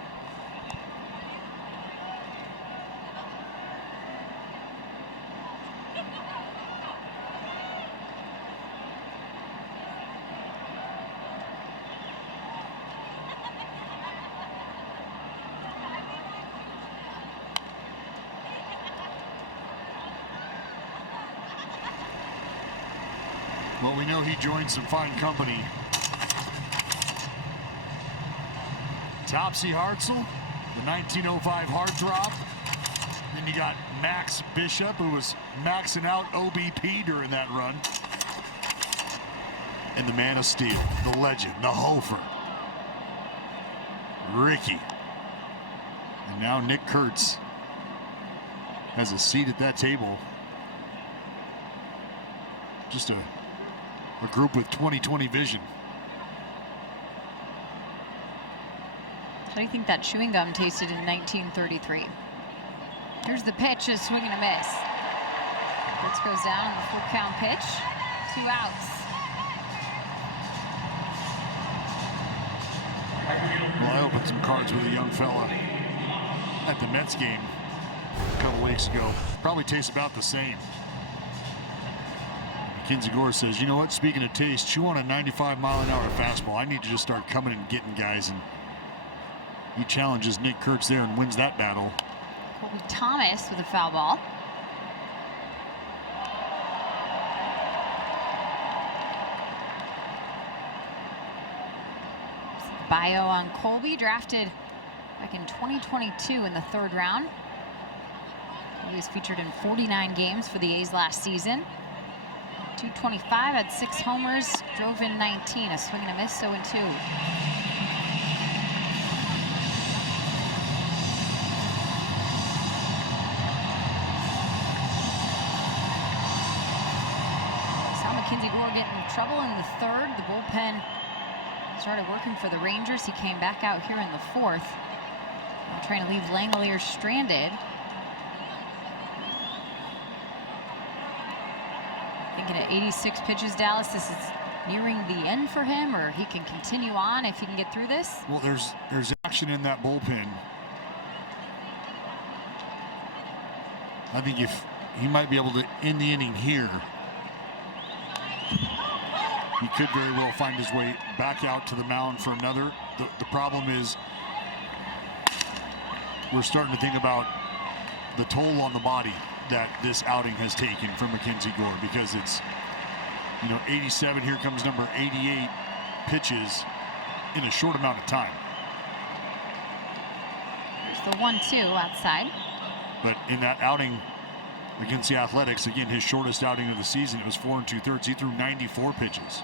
Well, we know he joined some fine company. Topsy Hartzell, the 1905 heartthrob. Then you got Max Bishop, who was maxing out OBP during that run. And the man of steel, the legend, the Hofer. Ricky. And now Nick Kurtz has a seat at that table. Just a group with 20/20 vision. How do you think that chewing gum tasted in 1933? Here's the pitch, a swing and a miss. Kurtz goes down on the full count pitch. 2 outs. Well, I opened some cards with a young fella at the Mets game a couple weeks ago. Probably tastes about the same. Mackenzie Gore says, you know what, speaking of taste, chew on a 95-mile-an-hour fastball. I need to just start coming and getting guys. And he challenges Nick Kurtz there and wins that battle. Colby Thomas with a foul ball. Bio on Colby, drafted back in 2022 in the 3rd round. He was featured in 49 games for the A's last season. 225, had 6 homers, drove in 19, a swing and a miss, 0-2. Saw Mackenzie Gore get in trouble in the 3rd. The bullpen started working for the Rangers. He came back out here in the 4th. Trying to leave Langolier stranded. Thinking at 86 pitches, Dallas, this is nearing the end for him, or he can continue on if he can get through this? Well, there's action in that bullpen. I think if he might be able to end the inning here, he could very well find his way back out to the mound for another. The problem is we're starting to think about the toll on the body that this outing has taken from Mackenzie Gore, because it's, 87, here comes number 88 pitches in a short amount of time. There's the 1-2 outside. But in that outing against the Athletics, again, his shortest outing of the season, it was 4 2/3. He threw 94 pitches.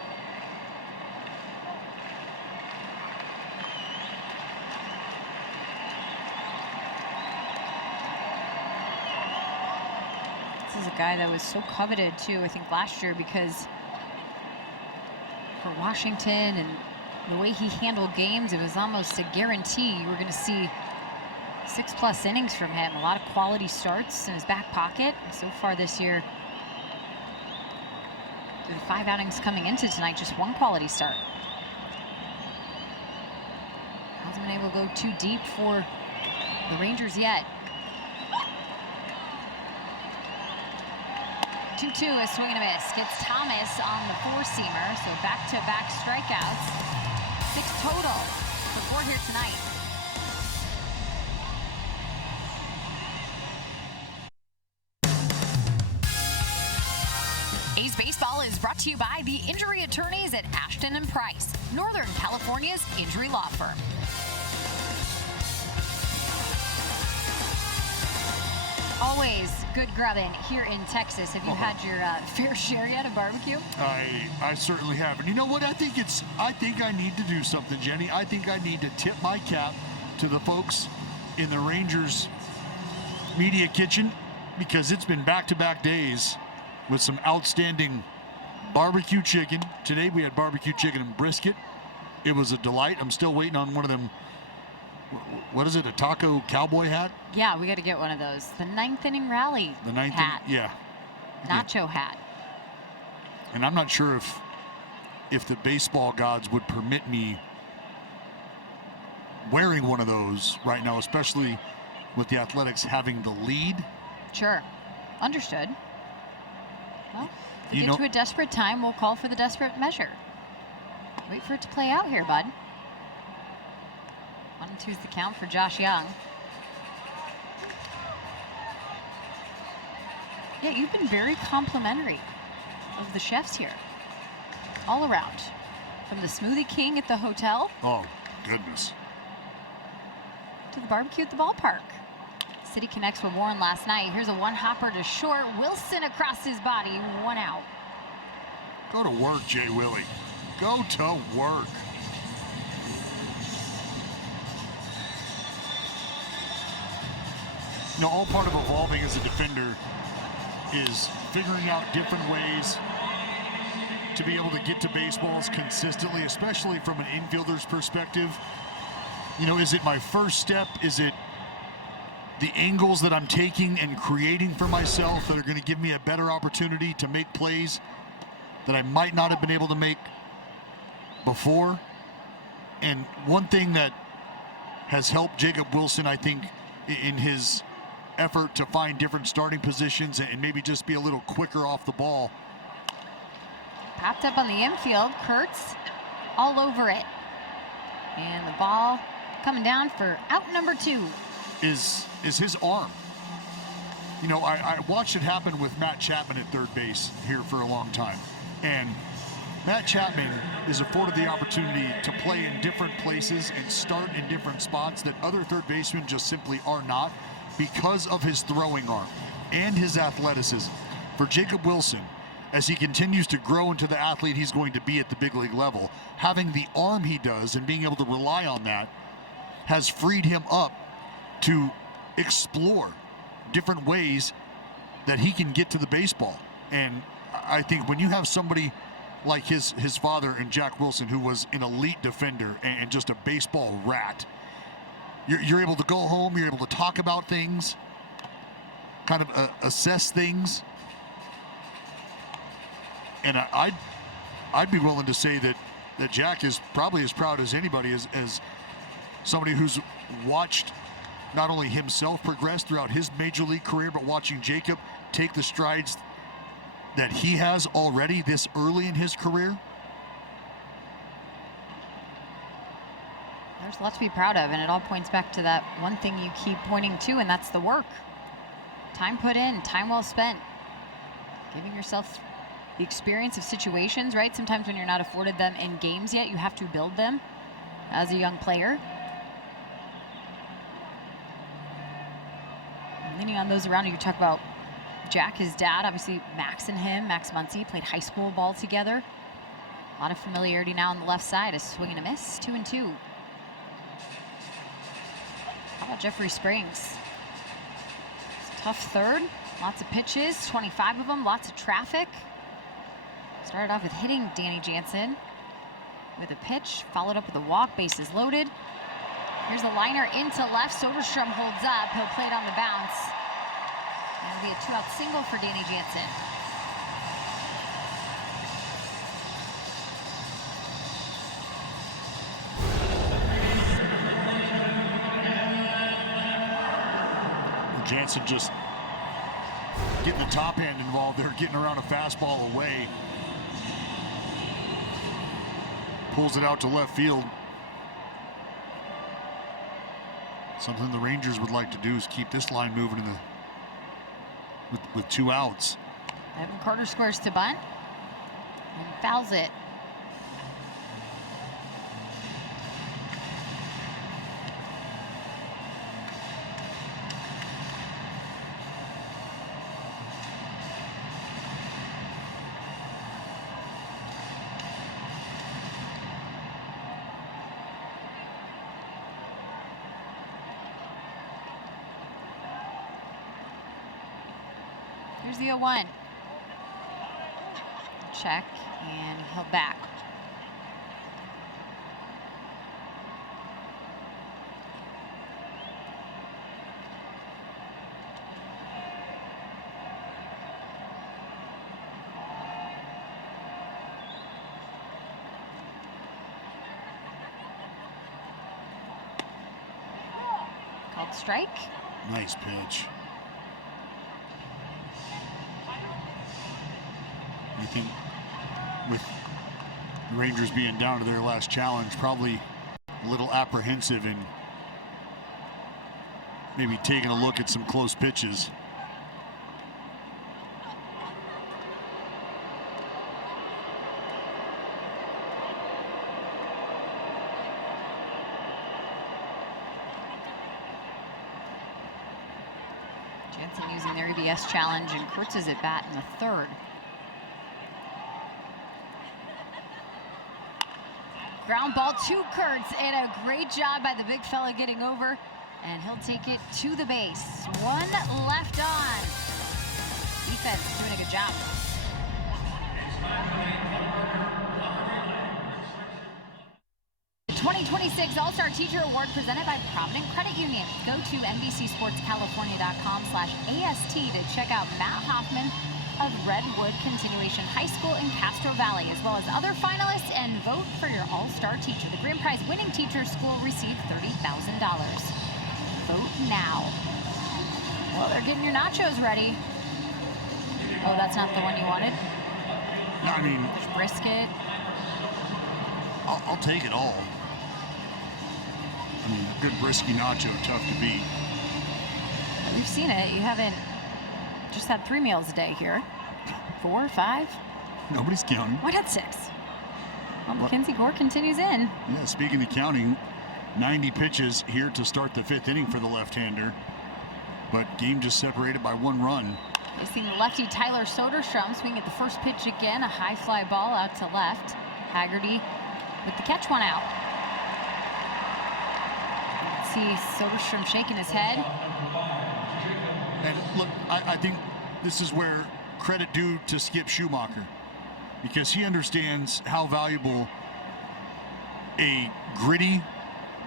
This is a guy that was so coveted too, I think, last year, because for Washington and the way he handled games, it was almost a guarantee you were going to see 6+ innings from him. A lot of quality starts in his back pocket. And so far this year, through the 5 outings coming into tonight, just 1 quality start. Hasn't been able to go too deep for the Rangers yet. 2-2, a swing and a miss. Gets Thomas on the 4-seamer, so back-to-back strikeouts. 6 total for Gore here tonight. A's Baseball is brought to you by the injury attorneys at Ashton and Price, Northern California's injury law firm. Always good grubbing here in Texas. Have you had your fair share yet of barbecue? I certainly have. And you know what? I think I need to do something, Jenny. I think I need to tip my cap to the folks in the Rangers media kitchen, because it's been back-to-back days with some outstanding barbecue chicken. Today we had barbecue chicken and brisket. It was a delight. I'm still waiting on one of them. What is it, a taco cowboy hat? Yeah, we got to get one of those. The 9th inning rally hat. Yeah. Nacho hat. And I'm not sure if the baseball gods would permit me wearing one of those right now, especially with the Athletics having the lead. Sure. Understood. Well, if we get to a desperate time, we'll call for the desperate measure. Wait for it to play out here, bud. 1-2's the count for Josh Young. Yeah, you've been very complimentary of the chefs here, all around. From the Smoothie King at the hotel. Oh, goodness. To the barbecue at the ballpark. City connects with Warren last night. Here's a 1-hopper to short. Wilson across his body, 1 out. Go to work, Jay Willie. Go to work. You know, all part of evolving as a defender is figuring out different ways to be able to get to baseballs consistently, especially from an infielder's perspective. You know, is it my first step? Is it the angles that I'm taking and creating for myself that are going to give me a better opportunity to make plays that I might not have been able to make before? And one thing that has helped Jacob Wilson, I think, in his effort to find different starting positions and maybe just be a little quicker off the ball. Popped up on the infield. Kurtz all over it. And the ball coming down for out number 2. Is his arm. You know, I watched it happen with Matt Chapman at third base here for a long time. And Matt Chapman is afforded the opportunity to play in different places and start in different spots that other third basemen just simply are not, because of his throwing arm and his athleticism. For Jacob Wilson, as he continues to grow into the athlete he's going to be at the big league level, having the arm he does and being able to rely on that has freed him up to explore different ways that he can get to the baseball. And I think when you have somebody like his father and Jack Wilson, who was an elite defender and just a baseball rat, you're able to go home, you're able to talk about things, kind of assess things. And I'd be willing to say that Jack is probably as proud as anybody as somebody who's watched not only himself progress throughout his major league career, but watching Jacob take the strides that he has already this early in his career. There's a lot to be proud of, and it all points back to that one thing you keep pointing to, and that's the work. Time put in, time well spent. Giving yourself the experience of situations, right? Sometimes when you're not afforded them in games yet, you have to build them as a young player. And leaning on those around you, talk about Jack, his dad, obviously Max and him. Max Muncy played high school ball together. A lot of familiarity now on the left side. A swing and a miss, 2-2. How about Jeffrey Springs? Tough third, lots of pitches, 25 of them, lots of traffic. Started off with hitting Danny Jansen with a pitch, followed up with a walk, bases loaded. Here's a liner into left, Soderstrom holds up, he'll play it on the bounce. And it'll be a 2-out single for Danny Jansen. Jansen just getting the top hand involved there, getting around a fastball away. Pulls it out to left field. Something the Rangers would like to do is keep this line moving in with 2 outs. Evan Carter squares to bunt and fouls it. Here's the 0-1. Check and held back. Called strike. Nice pitch. I think with the Rangers being down to their last challenge, probably a little apprehensive in maybe taking a look at some close pitches. Jansen using their EBS challenge, and Kurtz is at bat in the third. Ground ball to Kurtz, and a great job by the big fella getting over And he'll take it to the base. One left on. Defense doing a good job. The 2026 All-Star Teacher Award presented by Provident Credit Union. Go to NBCSportsCalifornia.com/AST to check out Matt Hoffman of Redwood Continuation High School in Castro Valley, as well as other finalists, and vote for your All-Star Teacher. The grand prize winning teacher school received $30,000. Vote now. Well, they're getting your nachos ready. Oh, that's not the one you wanted? No, I mean, there's brisket. I'll take it all. I mean, good brisky nacho, tough to beat. We've seen it. You haven't just had 3 meals a day here. 4, 5? Nobody's counting. Why not 6? Well, Mackenzie Gore continues in. Yeah, speaking of counting, 90 pitches here to start the 5th inning for the left-hander. But game just separated by 1 run. We've seen the lefty Tyler Soderstrom swing at the first pitch again. A high fly ball out to left. Haggerty with the catch, 1 out. Let's see Soderstrom shaking his head. And look, I think this is where credit due to Skip Schumacher, because he understands how valuable a gritty,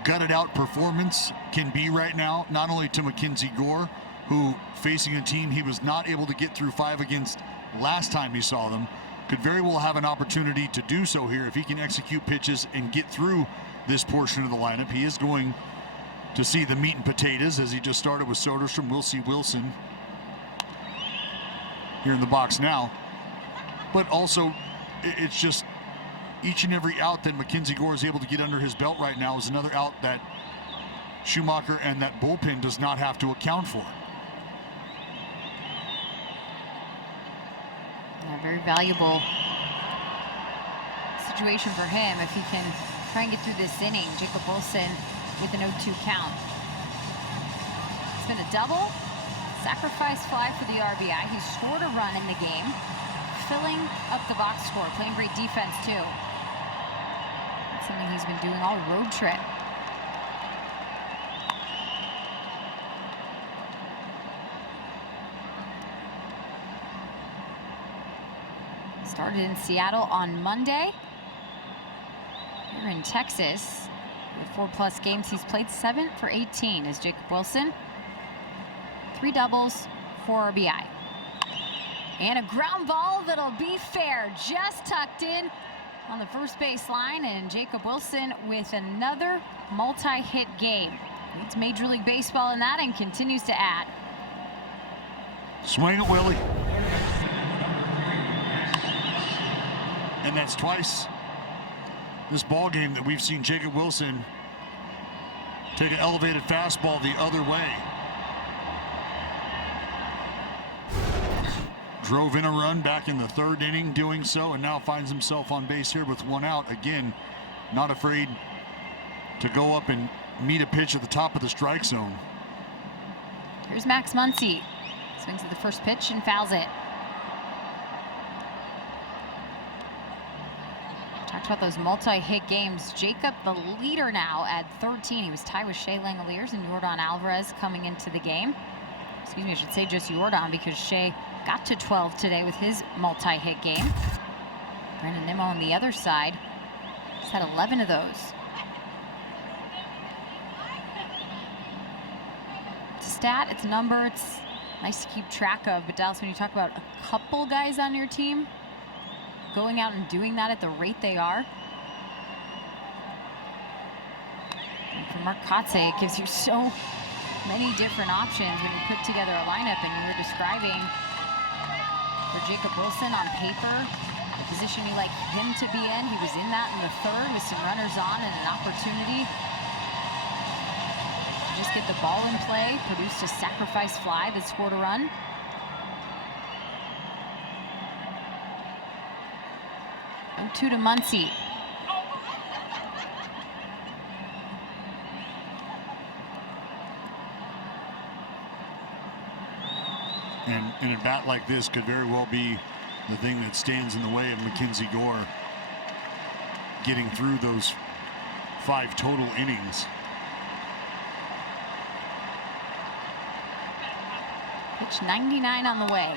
gutted out performance can be right now, not only to Mackenzie Gore, who, facing a team he was not able to get through 5 against last time he saw them, could very well have an opportunity to do so here if he can execute pitches and get through this portion of the lineup. He is going to see the meat and potatoes, as he just started with Soderstrom. We'll see Wilson here in the box now. But also, it's just each and every out that Mackenzie Gore is able to get under his belt right now is another out that Schumacher and that bullpen does not have to account for. Yeah, very valuable situation for him if he can try and get through this inning. Jacob Wilson with an 0-2 count. It's been a double, sacrifice fly for the RBI. He scored a run in the game, filling up the box score, playing great defense too. That's something he's been doing all road trip. Started in Seattle on Monday. Here in Texas, with 4+ games, he's played 7 for 18 as Jacob Wilson. 3 doubles, 4 RBI. And a ground ball that'll be fair, just tucked in on the first base line, and Jacob Wilson with another multi-hit game. Leads Major League Baseball in that and continues to add. Swing it, Willie. And that's twice this ball game that we've seen Jacob Wilson take an elevated fastball the other way. Drove in a run back in the 3rd inning doing so, and now finds himself on base here with 1 out. Again, not afraid to go up and meet a pitch at the top of the strike zone. Here's Max Muncy. Swings at the first pitch and fouls it. Talked about those multi-hit games. Jacob, the leader now at 13. He was tied with Shea Langoliers and Yordan Alvarez coming into the game. Excuse me, I should say just Yordan, because Shea got to 12 today with his multi-hit game. Brandon Nimmo on the other side just had 11 of those. It's a stat, it's a number, it's nice to keep track of. But Dallas, when you talk about a couple guys on your team going out and doing that at the rate they are. And for Mark Kotze, it gives you so many different options when you put together a lineup. And you were describing for Jacob Wilson on paper, the position you like him to be in. He was in that in the 3rd with some runners on and an opportunity to just get the ball in play, produced a sacrifice fly that scored a run. 0-2 to Muncy. And a bat like this could very well be the thing that stands in the way of Mackenzie Gore getting through those 5 total innings. Pitch 99 on the way.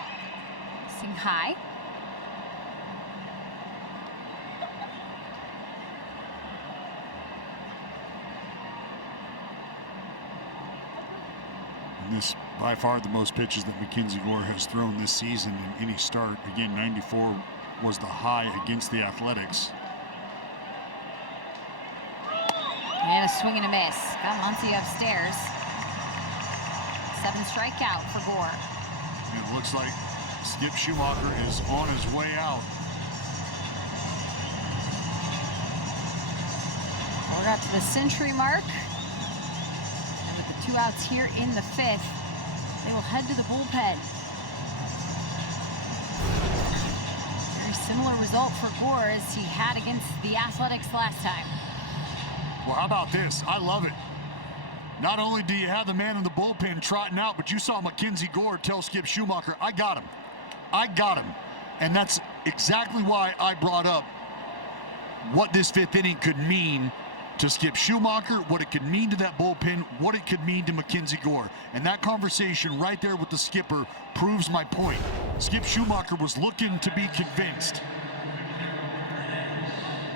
Sing high. And this by far the most pitches that Mackenzie Gore has thrown this season in any start. Again, 94 was the high against the Athletics. And a swing and a miss. Got Muncy upstairs. 7 strikeout for Gore. And it looks like Skip Schumacher is on his way out. We're up to the century mark. And with the 2 outs here in the 5th, they will head to the bullpen. Very similar result for Gore as he had against the Athletics last time. Well, how about this? I love it. Not only do you have the man in the bullpen trotting out, but you saw Mackenzie Gore tell Skip Schumacher, I got him. I got him. And that's exactly why I brought up what this 5th inning could mean to Skip Schumacher, what it could mean to that bullpen, what it could mean to Mackenzie Gore. And that conversation right there with the skipper proves my point. Skip Schumacher was looking to be convinced.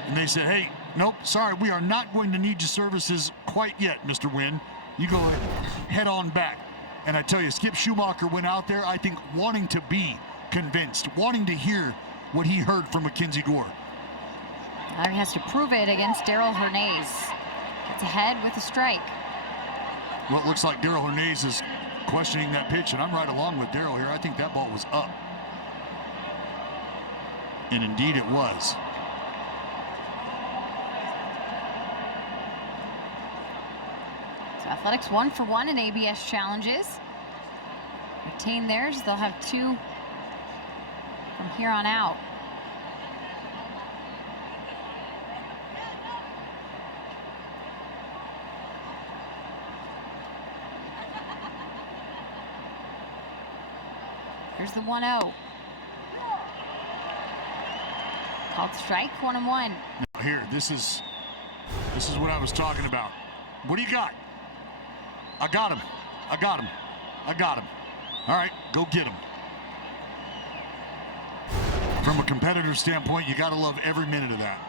And they said, hey, nope, sorry, we are not going to need your services quite yet, Mr. Wynn. You go head on back. And I tell you, Skip Schumacher went out there, I think, wanting to be convinced, wanting to hear what he heard from Mackenzie Gore. Now he has to prove it against Daryl Hernandez. Gets ahead with a strike. Well, it looks like Daryl Hernandez is questioning that pitch, and I'm right along with Daryl here. I think that ball was up. And indeed it was. So Athletics 1 for 1 in ABS challenges. Retain theirs. They'll have 2 from here on out. Here's the 1-0. Called strike, 1-1. Now here, this is what I was talking about. What do you got? I got him. I got him. I got him. All right, go get him. From a competitor standpoint, you got to love every minute of that.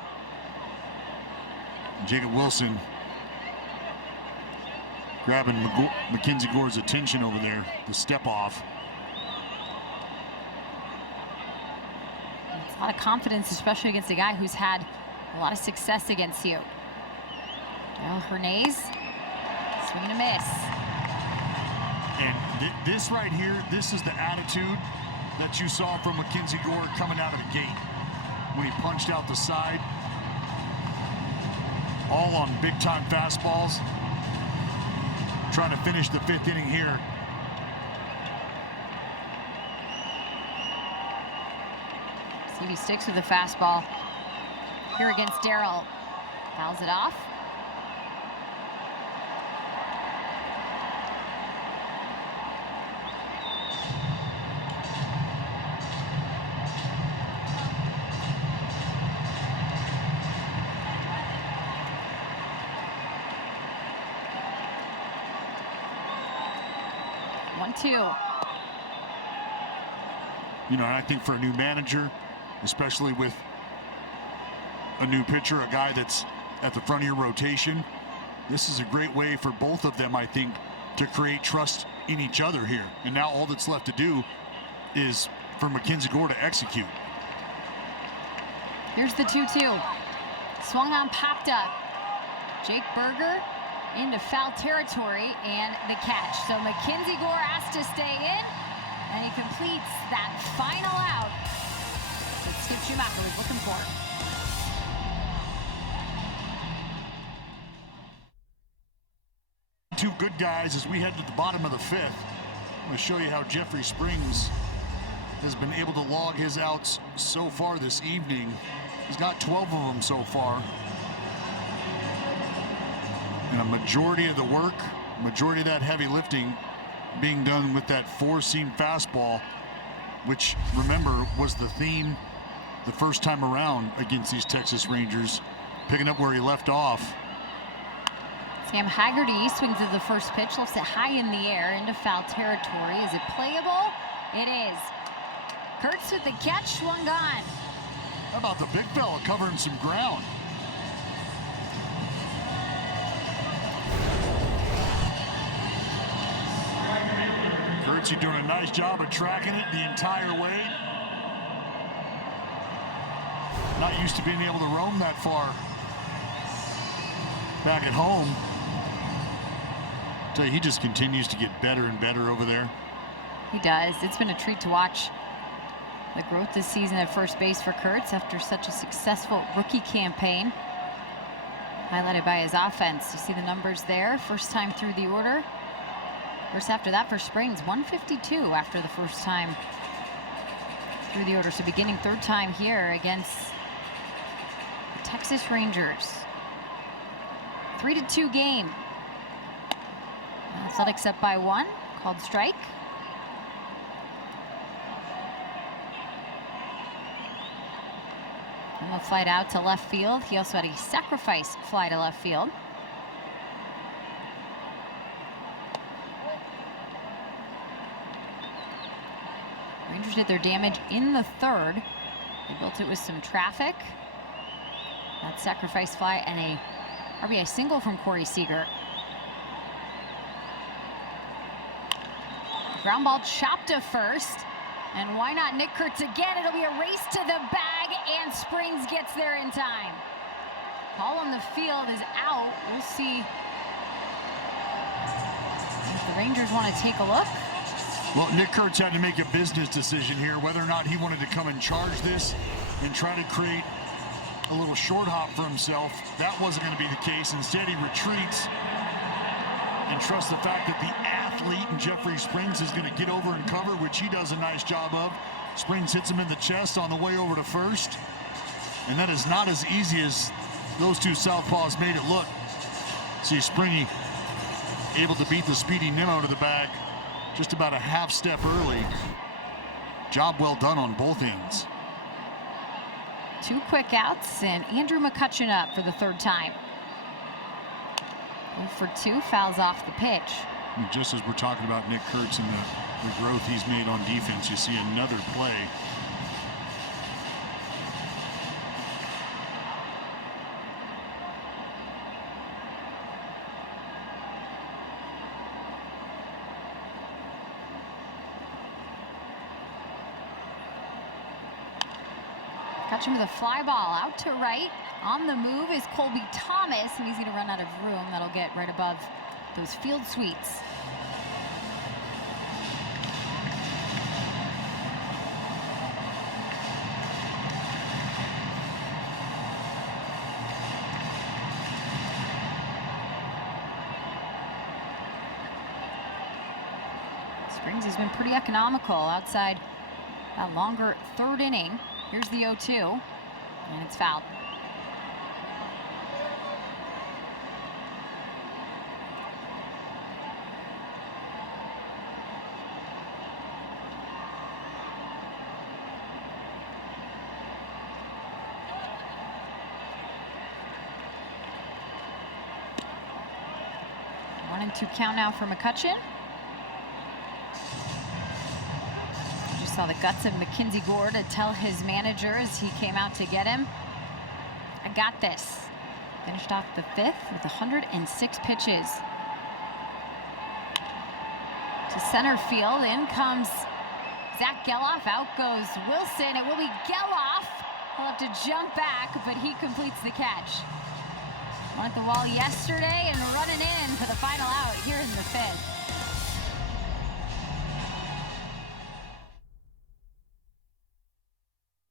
Jacob Wilson grabbing Mackenzie Gore's attention over there, the step off. A lot of confidence, especially against a guy who's had a lot of success against you. Daryl Hernandez, swing and a miss. And this right here, this is the attitude that you saw from Mackenzie Gore coming out of the gate when he punched out the side. All on big-time fastballs. Trying to finish the 5th inning here. He sticks with the fastball here against Daryl. Fouls it off. One-two. You know, I think for a new manager, especially with a new pitcher, a guy that's at the front of your rotation, this is a great way for both of them, I think, to create trust in each other here. And now all that's left to do is for Mackenzie Gore to execute. Here's the 2-2. Swung on, popped up. Jake Berger into foul territory and the catch. So Mackenzie Gore has to stay in, and he completes that final out that Skip Schumacher was looking for. Two good guys as we head to the bottom of the 5th. I'm going to show you how Jeffrey Springs has been able to log his outs so far this evening. He's got 12 of them so far. And a majority of the work, majority of that heavy lifting being done with that 4-seam fastball, which, remember, was the theme the first time around against these Texas Rangers, picking up where he left off. Sam Haggerty swings at the first pitch, lifts it high in the air into foul territory. Is it playable? It is. Kurtz with the catch, one gone. How about the big fella covering some ground? Kurtz, you're doing a nice job of tracking it the entire way. Not used to being able to roam that far back at home. Tell you, he just continues to get better and better over there. He does. It's been a treat to watch the growth this season at first base for Kurtz after such a successful rookie campaign, highlighted by his offense. You see the numbers there. First time through the order. First after that for Springs, 152 after the first time through the order. So beginning third time here against the Texas Rangers. 3-2 game. Athletics up by 1, called strike. And the flight out to left field. He also had a sacrifice fly to left field. Rangers did their damage in the third. They built it with some traffic. That sacrifice fly and a RBI single from Corey Seager. Ground ball chopped to first. And why not Nick Kurtz again? It'll be a race to the bag, and Springs gets there in time. Ball on the field is out. We'll see if the Rangers want to take a look. Well, Nick Kurtz had to make a business decision here, whether or not he wanted to come and charge this and try to create a little short hop for himself. That wasn't going to be the case. Instead, he retreats and trusts the fact that the athlete in Jeffrey Springs is going to get over and cover, which he does a nice job of. Springs hits him in the chest on the way over to first. And that is not as easy as those two southpaws made it look. See Springy able to beat the speedy Nimmo to the bag just about a half step early. Job well done on both ends. 2 quick outs, and Andrew McCutcheon up for the third time. 0 for 2, fouls off the pitch. And just as we're talking about Nick Kurtz and the growth he's made on defense, you see another play. Catching with a fly ball out to right. On the move is Colby Thomas, and he's going to run out of room. That'll get right above those field suites. Springs has been pretty economical outside that longer third inning. Here's the 0-2, and it's fouled. One and 2 count now for McCutcheon. Saw the guts of Mackenzie Gore to tell his manager as he came out to get him. I got this. Finished off the 5th with 106 pitches. To center field, in comes Zach Geloff, out goes Wilson. It will be Geloff. He'll have to jump back, but he completes the catch. Went at the wall yesterday and running in for the final out here in the 5th.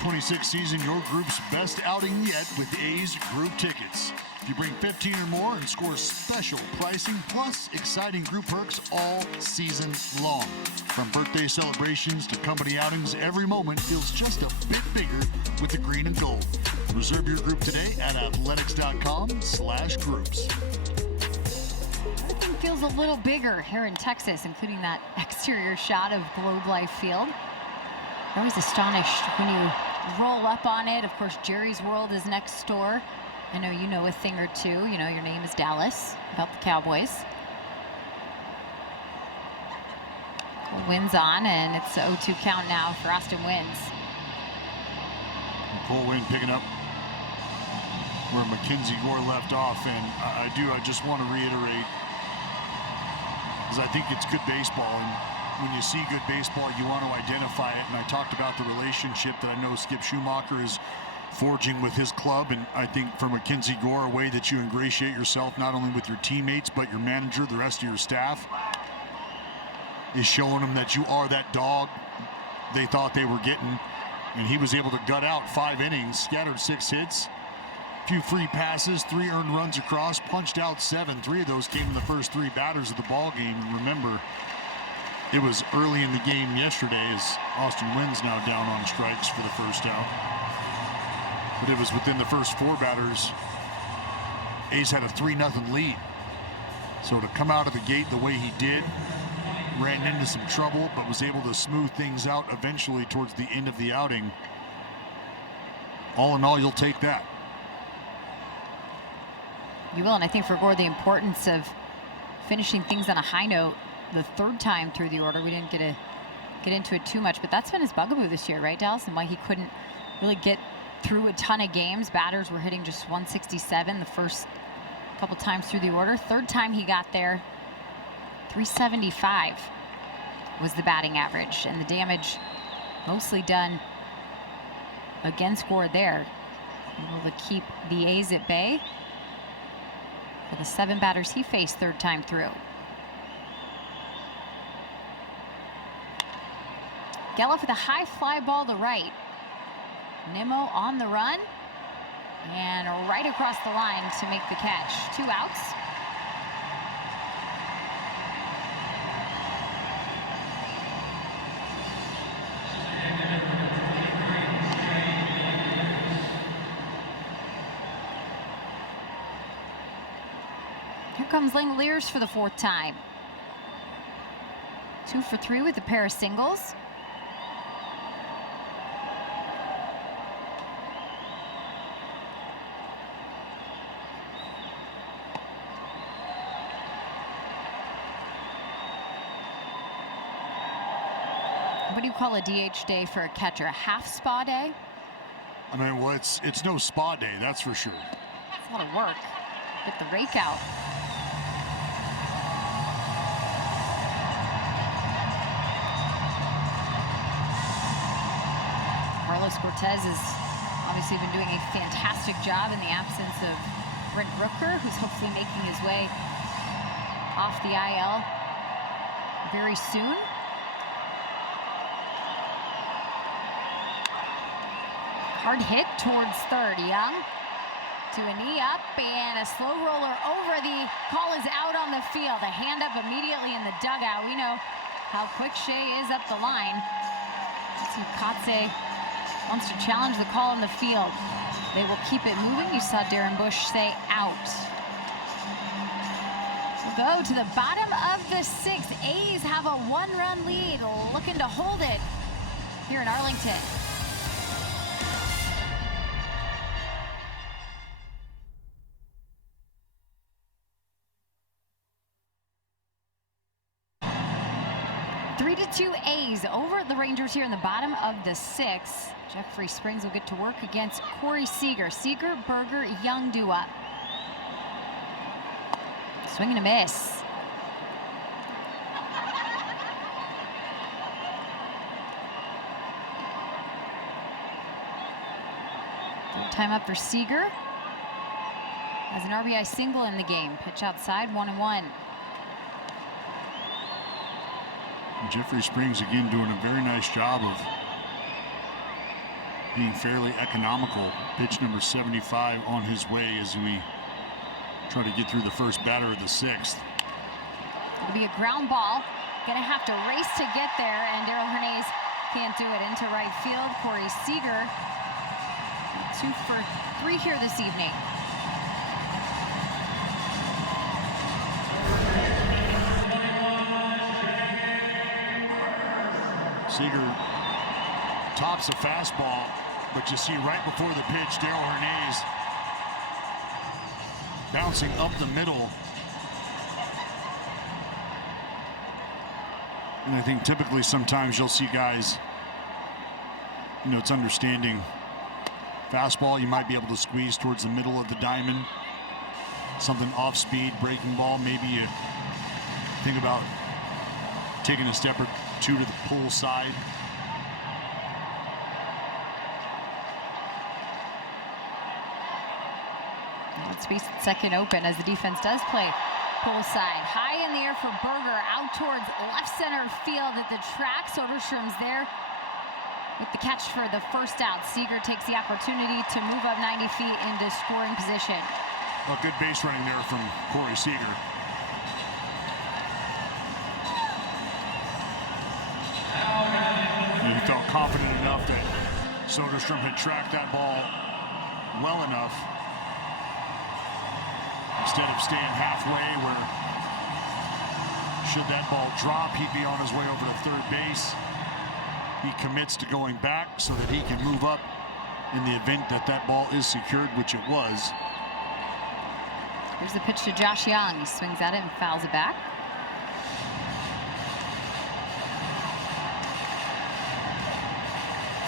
26th season, your group's best outing yet with A's group tickets. If you bring 15 or more and score special pricing plus exciting group perks all season long. From birthday celebrations to company outings, every moment feels just a bit bigger with the green and gold. Reserve your group today at athletics.com/groups. Everything feels a little bigger here in Texas, including that exterior shot of Globe Life Field. I'm always astonished when you roll up on it. Of course, Jerry's World is next door. I know you know a thing or two. You know, your name is Dallas, about the Cowboys. Wins on, and it's a 0-2 count now for Austin Wins. Cole Winn picking up where Mackenzie Gore left off, and I just want to reiterate, because I think it's good baseball, and when you see good baseball, you want to identify it, and I talked about the relationship that I know Skip Schumacher is forging with his club, and I think for Mackenzie Gore, a way that you ingratiate yourself not only with your teammates, but your manager, the rest of your staff, is showing them that you are that dog they thought they were getting. And he was able to gut out 5 innings, scattered 6 hits, few free passes, 3 earned runs across, punched out 7. 3 of those came in the first 3 batters of the ball game. And remember, it was early in the game yesterday as Austin Wins now down on strikes for the first out. But it was within the first 4 batters. A's had a 3-0 lead. So to come out of the gate the way he did, ran into some trouble, but was able to smooth things out eventually towards the end of the outing. All in all, you'll take that. You will, and I think for Gore, the importance of finishing things on a high note the 3rd time through the order. We didn't get into it too much, but that's been his bugaboo this year, right, Dallas? And why he couldn't really get through a ton of games. Batters were hitting just 167 the first couple times through the order. 3rd time he got there, 375 was the batting average, and the damage mostly done against Gore there. Able to keep the A's at bay for the 7 batters he faced 3rd time through. Geloff with a high fly ball to right. Nimmo on the run and right across the line to make the catch. 2 outs. Here comes Langoliers for the 4th time. 2 for 3 with a pair of singles. What do you call a DH day for a catcher? A half spa day? I mean, well, it's no spa day, that's for sure. It's a lot of work. Get the rake out. Carlos Cortez has obviously been doing a fantastic job in the absence of Brent Rooker, who's hopefully making his way off the IL very soon. Hard hit towards 3rd. Young to a knee up and a slow roller over. The call is out on the field. A hand up immediately in the dugout. We know how quick Shea is up the line. Let's see if Kotze wants to challenge the call in the field. They will keep it moving. You saw Darren Bush say out. We'll go to the bottom of the 6th. A's have a 1-run lead, looking to hold it here in Arlington. Two A's over the Rangers here in the bottom of the 6th. Jeffrey Springs will get to work against Corey Seager. Seager, Berger, Young do up. Swing and a miss. Third time up for Seager. Has an RBI single in the game. Pitch outside, 1-1. Jeffrey Springs again doing a very nice job of being fairly economical. Pitch number 75 on his way as we try to get through the first batter of the 6th. It'll be a ground ball. Gonna have to race to get there, and Darryl Hernandez can't do it. Into right field, Corey Seager. 2 for 3 here this evening. Seager tops a fastball, but you see right before the pitch, Darryl Hernandez bouncing up the middle. And I think typically sometimes you'll see guys, you know, it's understanding. Fastball, you might be able to squeeze towards the middle of the diamond. Something off speed, breaking ball, maybe you think about taking a step or two to the pull side. Space at second open as the defense does play pull side. High in the air for Berger, out towards left center field at the track. Soderstrom's there with the catch for the first out. Seager takes the opportunity to move up 90 feet into scoring position. Well, good base running there from Corey Seager. He felt confident enough that Soderstrom had tracked that ball well enough. Instead of staying halfway where, should that ball drop, he'd be on his way over to third base. He commits to going back so that he can move up in the event that that ball is secured, which it was. Here's the pitch to Josh Young. He swings at it and fouls it back.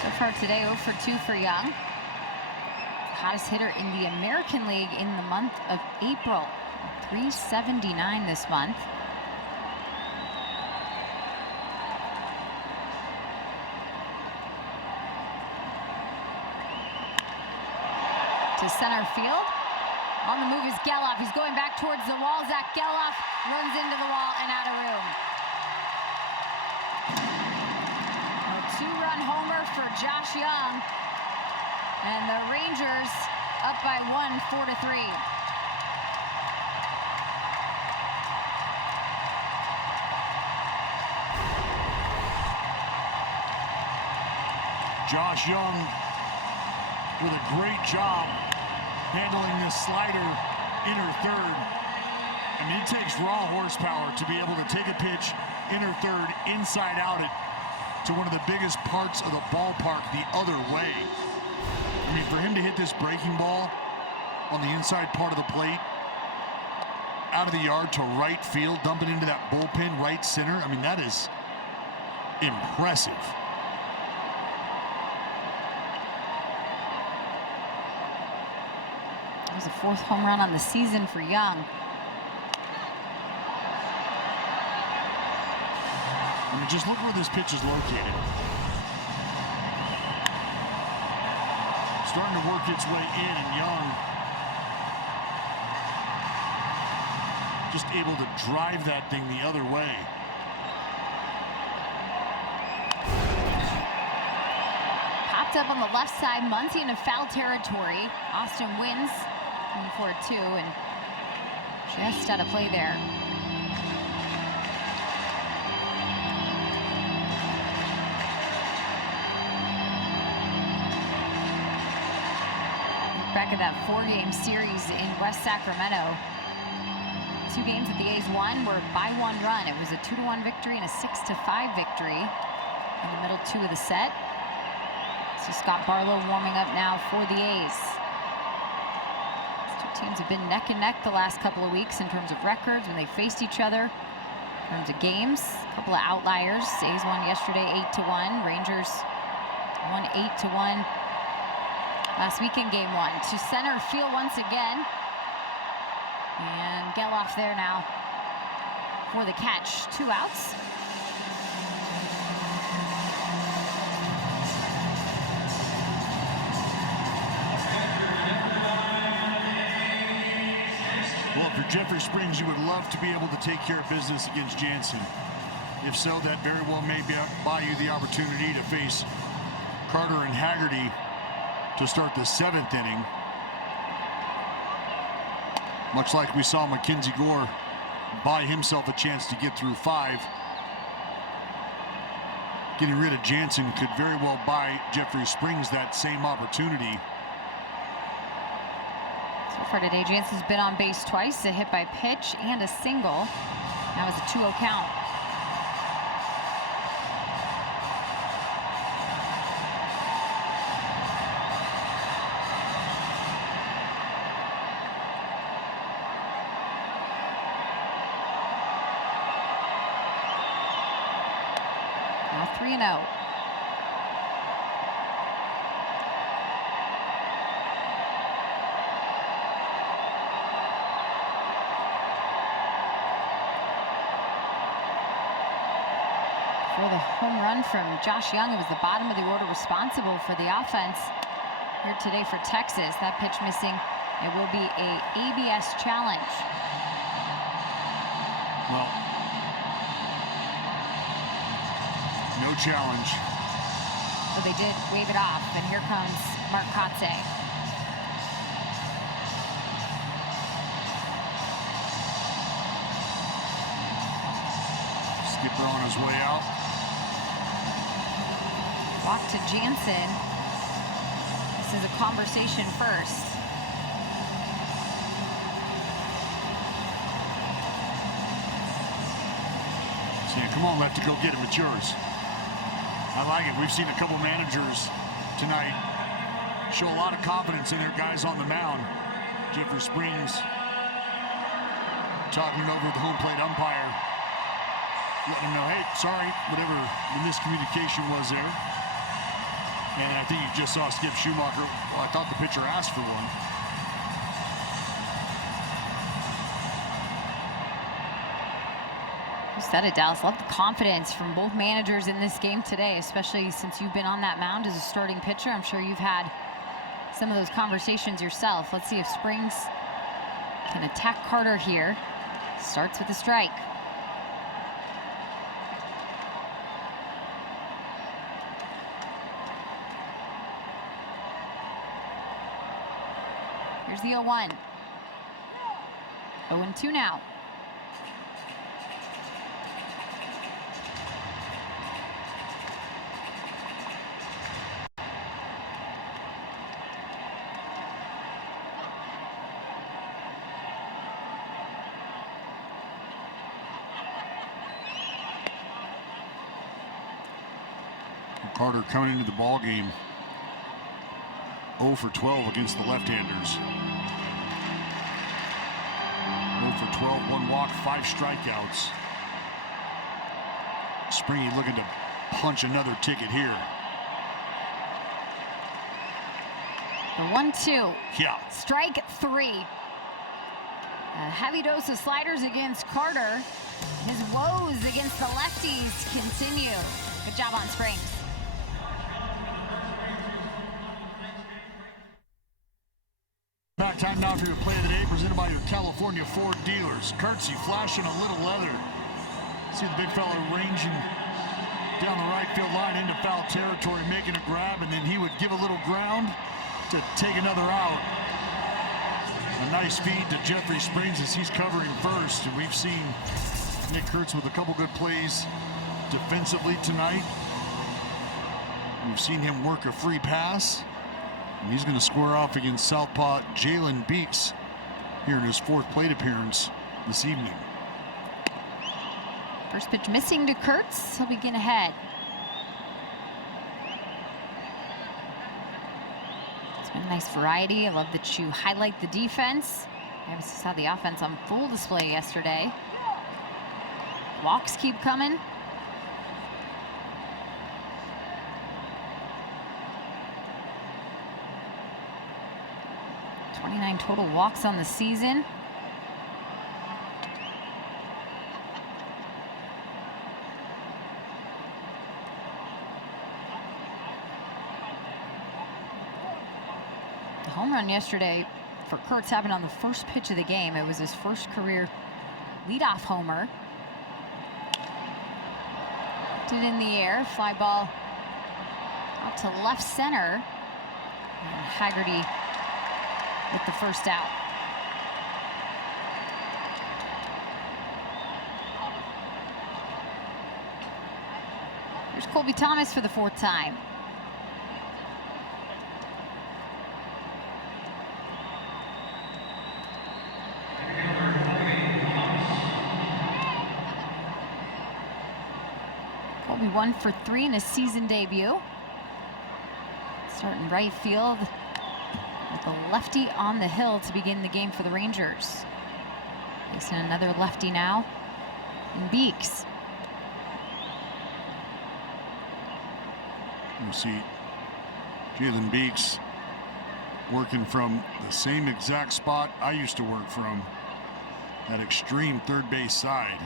So far today, 0 for 2 for Young. Hottest hitter in the American League in the month of April. 379 this month. To center field. On the move is Geloff. He's going back towards the wall. Zach Geloff runs into the wall and out of room. A two-run homer for Josh Young. And the Rangers up by 1, 4-3. Josh Young with a great job handling this slider inner third. I mean, it takes raw horsepower to be able to take a pitch inner third, inside out it to one of the biggest parts of the ballpark the other way. I mean, for him to hit this breaking ball on the inside part of the plate, out of the yard to right field, dump it into that bullpen right center, I mean, that is impressive. It was the 4th home run on the season for Young. I mean, just look where this pitch is located. Starting to work its way in, and Young just able to drive that thing the other way. Popped up on the left side. Muncy into foul territory. Austin wins 4-2 and just out of play there. Back at that 4-game series in West Sacramento. 2 games that the A's won were by 1 run. It was a 2-1 victory and a 6-5 victory in the middle 2 of the set. So Scott Barlow warming up now for the A's. These 2 teams have been neck and neck the last couple of weeks in terms of records when they faced each other. In terms of games, a couple of outliers. A's won yesterday 8-1. Rangers won 8-1. Last week in game 1. To center field once again. And Geloff there now for the catch. 2 outs. Well, for Jeffrey Springs, you would love to be able to take care of business against Jansen. If so, that very well may buy you the opportunity to face Carter and Haggerty to start the 7th inning. Much like we saw Mackenzie Gore buy himself a chance to get through 5. Getting rid of Jansen could very well buy Jeffrey Springs that same opportunity. So far today, Jansen's been on base twice, a hit by pitch and a single. That was a 2-0 count. 3-0. For the home run from Josh Young, it was the bottom of the order responsible for the offense here today for Texas. That pitch missing. It will be a ABS challenge. Well, no challenge. So they did wave it off, and here comes Mark Kotze. Skipper on his way out. Walk to Jansen. This is a conversation first. Yeah, come on, lefty, go get him. It's yours. I like it. We've seen a couple managers tonight show a lot of confidence in their guys on the mound. Jeffrey Springs talking over the home plate umpire, letting him know, hey, sorry, whatever the miscommunication was there. And I think you just saw Skip Schumacher. Well, I thought the pitcher asked for one. You said it, Dallas. Love the confidence from both managers in this game today, especially since you've been on that mound as a starting pitcher. I'm sure you've had some of those conversations yourself. Let's see if Springs can attack Carter here. Starts with a strike. Here's the 0-1. 0-2 now. Carter coming into the ball game 0 for 12 against the left-handers. 0 for 12, 1 walk, 5 strikeouts. Springy looking to punch another ticket here. The 1-2. Yeah. Strike 3. A heavy dose of sliders against Carter. His woes against the lefties continue. Good job on Springs. Back time now for your play of the day, presented by your California Ford dealers. Kurtzy flashing a little leather. See the big fella ranging down the right field line into foul territory, making a grab, and then he would give a little ground to take another out. A nice feed to Jeffrey Springs as he's covering first, and we've seen Nick Kurtz with a couple good plays defensively tonight. We've seen him work a free pass. And he's going to square off against southpaw Jalen Beeks here in his 4th plate appearance this evening. First pitch missing to Kurtz. He'll begin ahead. It's been a nice variety. I love that you highlight the defense. I obviously saw the offense on full display yesterday. Walks keep coming. Total walks on the season. The home run yesterday for Kurtz happened on the first pitch of the game. It was his first career leadoff homer. Put it in the air, fly ball out to left center. And Haggerty with the first out. Here's Colby Thomas for the 4th time. Colby 1 for 3 in his season debut. Starting right field with a lefty on the hill to begin the game for the Rangers. Facing another lefty now in Beeks. You see Jalen Beeks working from the same exact spot I used to work from, that extreme third base side.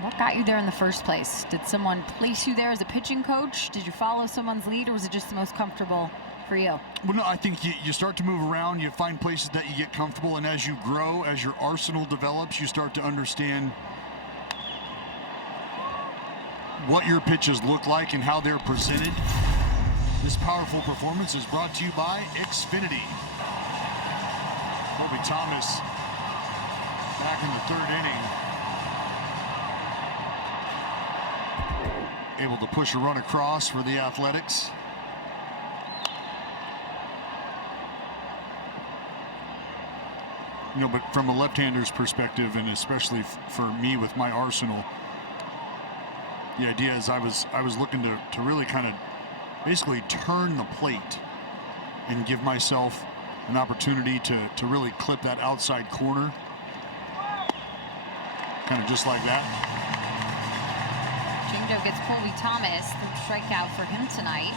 What got you there in the first place? Did someone place you there as a pitching coach? Did you follow someone's lead, or was it just the most comfortable for you? Well, no, I think you start to move around, you find places that you get comfortable, and as you grow, as your arsenal develops, you start to understand what your pitches look like and how they're presented. This powerful performance is brought to you by Xfinity. Colby Thomas back in the third inning, able to push a run across for the Athletics. You know, but from a left-hander's perspective, and especially for me with my arsenal, the idea is I was looking to really kind of basically turn the plate and give myself an opportunity to really clip that outside corner, kind of just like that. Changeup gets Colby Thomas, the strikeout for him tonight.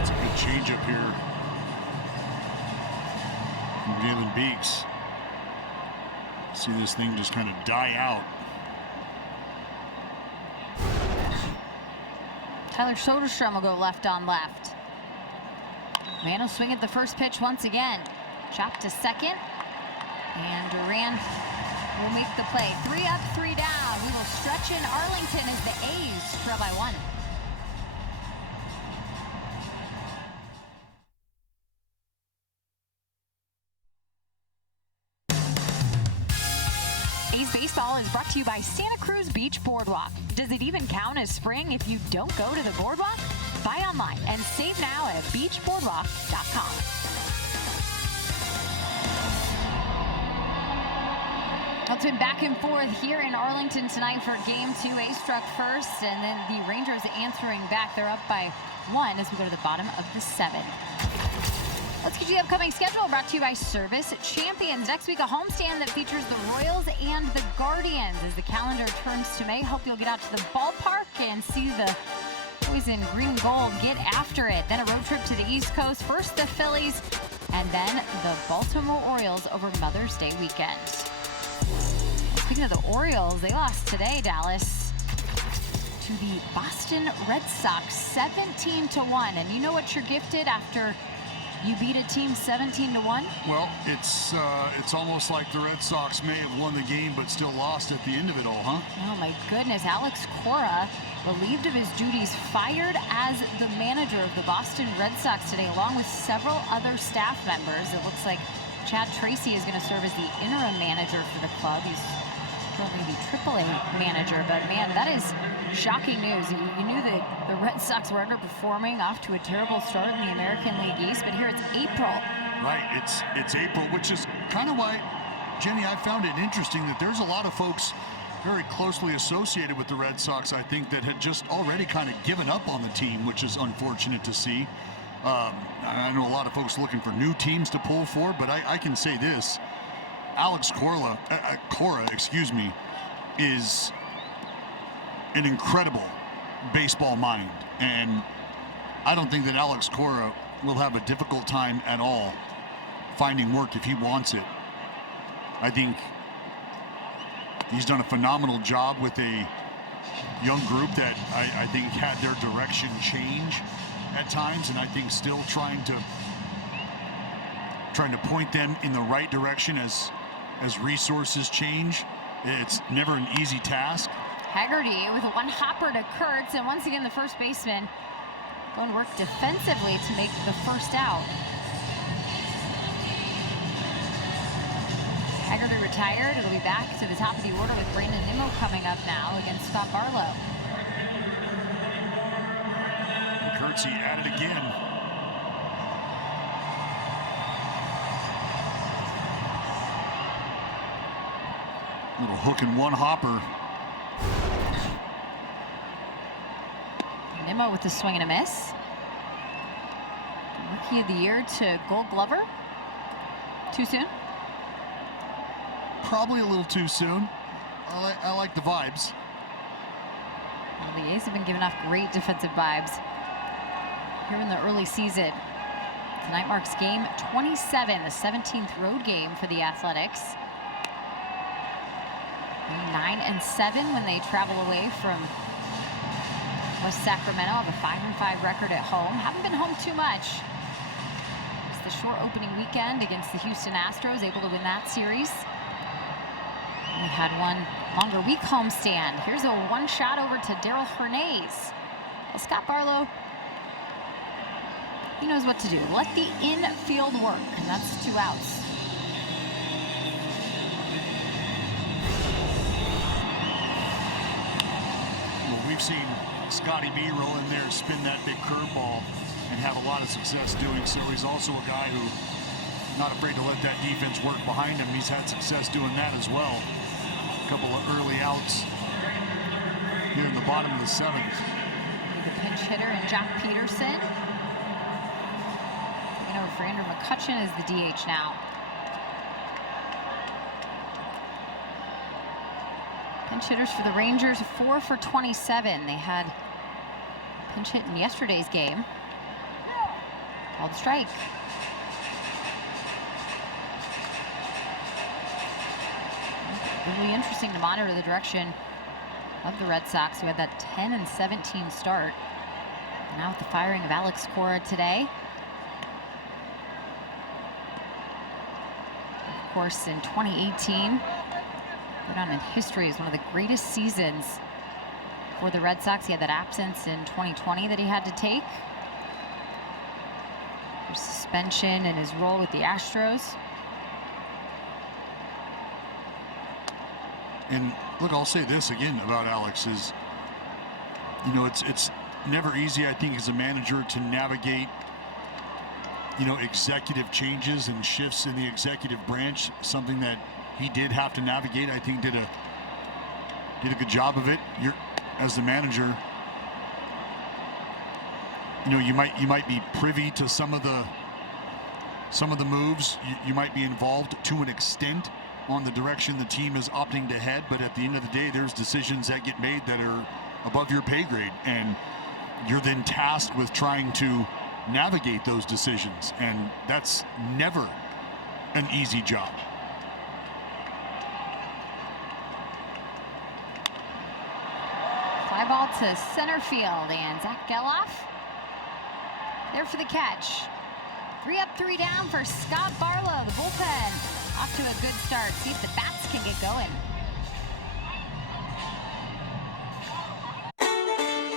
It's a good changeup here from Jalen Beeks. See this thing just kind of die out. Tyler Soderstrom will go left on left. Man will swing at the first pitch once again. Chopped to second. And Duran will make the play. 3 up, 3 down. We will stretch in Arlington as the A's trail by 1. A's Baseball is brought to you by Santa Cruz Beach Boardwalk. Does it even count as spring if you don't go to the boardwalk? Buy online and save now at beachboardwalk.com. It's been back and forth here in Arlington tonight for Game 2. A's struck first, and then the Rangers answering back. They're up by 1 as we go to the bottom of the 7th. Let's get you the upcoming schedule, brought to you by Service Champions. Next week, a homestand that features the Royals and the Guardians. As the calendar turns to May, hope you'll get out to the ballpark and see the boys in green and gold get after it. Then a road trip to the East Coast. First the Phillies, and then the Baltimore Orioles over Mother's Day weekend. Speaking of the Orioles, they lost today, Dallas, to the Boston Red Sox 17-1. And you know what you're gifted after you beat a team 17-1? Well, it's almost like the Red Sox may have won the game but still lost at the end of it all, huh? Oh my goodness, Alex Cora, relieved of his duties, fired as the manager of the Boston Red Sox today, along with several other staff members. It looks like Chad Tracy is going to serve as the interim manager for the club. He's currently the AAA manager, but man, that is shocking news. You knew that the Red Sox were underperforming, off to a terrible start in the American League East, but here it's April. Right, it's April, which is kind of why, Jenny, I found it interesting that there's a lot of folks very closely associated with the Red Sox, I think, that had just already kind of given up on the team, which is unfortunate to see. I know a lot of folks looking for new teams to pull for, but I can say this. Alex Cora, is an incredible baseball mind, and I don't think that Alex Cora will have a difficult time at all finding work if he wants it. I think he's done a phenomenal job with a young group that I think had their direction change at times, and I think still trying to point them in the right direction as resources change. It's never an easy task. Haggerty with one hopper to Kurtz, and once again the first baseman going to work defensively to make the first out. Haggerty retired. It'll be back to the top of the order with Brandon Nimmo coming up now against Scott Barlow. And Kurtz at it again. Little hook and one hopper. Nimmo with the swing and a miss. Rookie of the year to Gold Glover. Too soon? Probably a little too soon. I like the vibes. Well, the A's have been giving off great defensive vibes here in the early season. Tonight marks game 27, the 17th road game for the Athletics. 9-7 when they travel away from West Sacramento. Have a 5-5 record at home. Haven't been home too much. It's the short opening weekend against the Houston Astros, able to win that series. We had one longer week homestand. Here's a one shot over to Daryl Hernandez. Well, Scott Barlow, he knows what to do. Let the infield work, and that's 2 outs. Well, we've seen Scotty B roll in there, spin that big curveball, and have a lot of success doing so. He's also a guy who not afraid to let that defense work behind him. He's had success doing that as well. A couple of early outs here in the bottom of the 7th. The pinch hitter and Jack Peterson. Taking over for Andrew McCutchen as the DH now. Pinch hitters for the Rangers, 4 for 27. They had pinch hit in yesterday's game. Called strike. Really interesting to monitor the direction of the Red Sox, who had that 10-17 start. Now with the firing of Alex Cora today. Of course, in 2018, put on in history as one of the greatest seasons for the Red Sox. He had that absence in 2020 that he had to take. For suspension and his role with the Astros. And look, I'll say this again about Alex is, you know, it's never easy, I think, as a manager to navigate, you know, executive changes and shifts in the executive branch. Something that he did have to navigate. I think did a good job of it. You're, as the manager, you know, you might be privy to some of the moves. You might be involved to an extent on the direction the team is opting to head, but at the end of the day, there's decisions that get made that are above your pay grade, and you're then tasked with trying to navigate those decisions, and that's never an easy job. Fly ball to center field, and Zach Geloff there for the catch. 3 up, 3 down for Scott Barlow. The bullpen off to a good start. See if the bats can get going.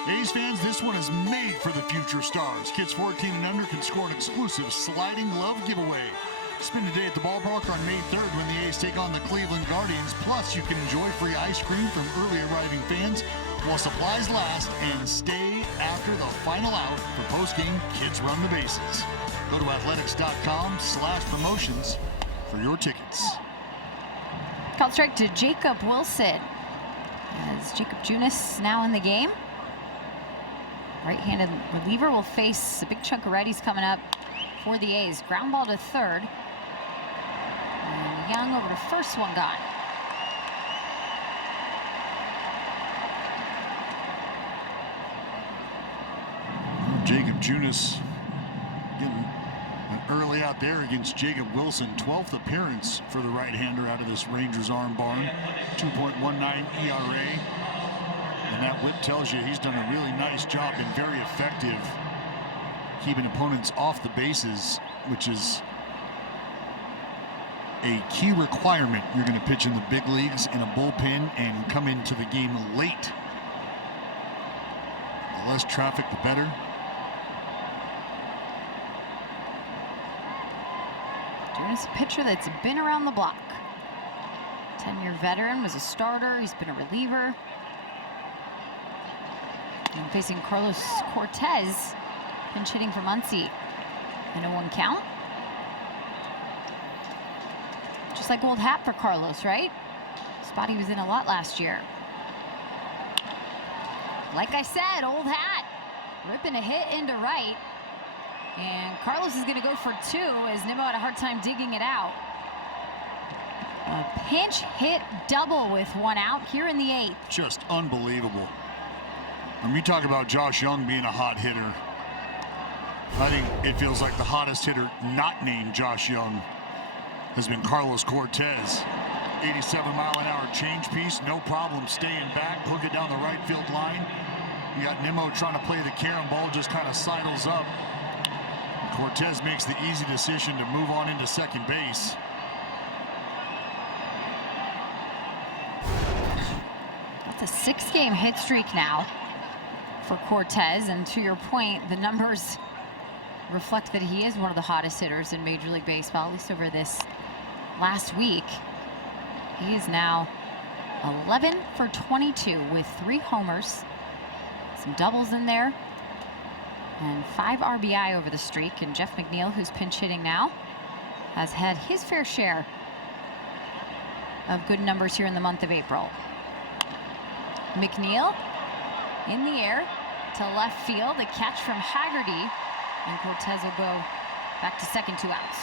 A's fans, this one is made for the future stars. Kids 14 and under can score an exclusive sliding glove giveaway. Spend a day at the ballpark on May 3rd when the A's take on the Cleveland Guardians. Plus, you can enjoy free ice cream from early arriving fans while supplies last, and stay after the final out for postgame Kids Run the Bases. Go to athletics.com/promotions for your tickets. Called strike to Jacob Wilson, as Jacob Junis now in the game. Right-handed reliever will face a big chunk of righties coming up for the A's. Ground ball to third. And Young over to first, one gone. Jacob Junis getting an early out there against Jacob Wilson. 12th appearance for the right-hander out of this Rangers arm barn. 2.19 ERA. And that whip tells you he's done a really nice job, been very effective keeping opponents off the bases, which is a key requirement. You're going to pitch in the big leagues in a bullpen and come into the game late. The less traffic, the better. Junis, a pitcher that's been around the block. 10-year veteran, was a starter. He's been a reliever. And facing Carlos Cortez, pinch hitting for Muncie. And a 1 count. Just like old hat for Carlos, right? Spot he was in a lot last year. Like I said, old hat. Ripping a hit into right. And Carlos is going to go for 2 as Nimmo had a hard time digging it out. A pinch hit double with one out here in the 8th. Just unbelievable. When we talk about Josh Young being a hot hitter, I think it feels like the hottest hitter not named Josh Young has been Carlos Cortez. 87-mile-an-hour change piece, no problem staying back, hook it down the right field line. You got Nimmo trying to play the carom ball, just kind of sidles up. Cortez makes the easy decision to move on into second base. That's a 6-game hit streak now for Cortez, and to your point, the numbers reflect that he is one of the hottest hitters in Major League Baseball, at least over this last week. He is now 11 for 22 with 3 homers, some doubles in there, and 5 RBI over the streak. And Jeff McNeil, who's pinch hitting now, has had his fair share of good numbers here in the month of April. McNeil in the air to left field, a catch from Haggerty, and Cortez will go back to second, 2 outs.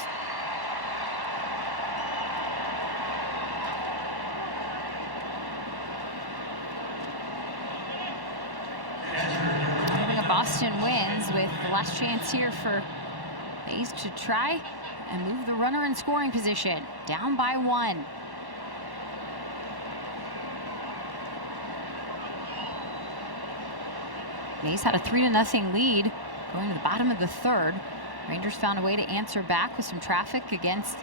Boston wins with the last chance here for the A's to try and move the runner in scoring position. Down by 1. The A's had a 3-0 lead going to the bottom of the 3rd. Rangers found a way to answer back with some traffic against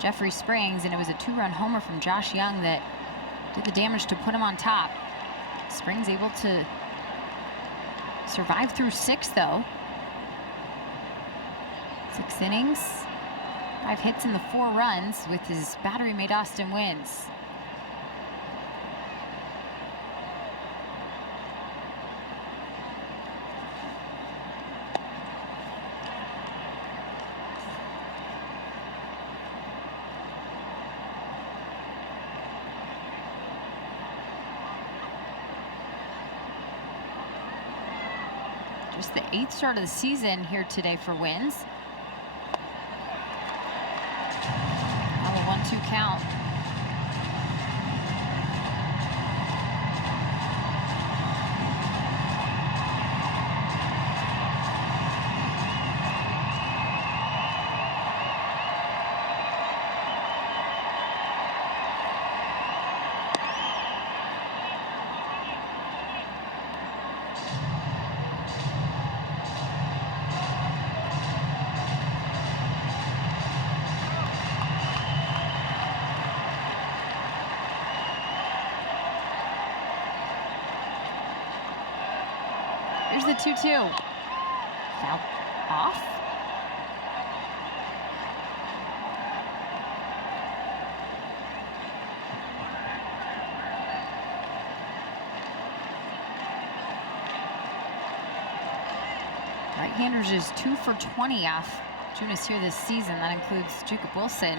Jeffrey Springs, and it was a 2-run homer from Josh Young that did the damage to put him on top. Springs able to survive through 6, though. 6 innings, 5 hits, and the 4 runs with his battery-made Austin Wins. Just the 8th start of the season here today for Wins. Now a 1-2 count. Here's the 2-2. Foul off. Right-handers is 2 for 20 off Junis here this season. That includes Jacob Wilson.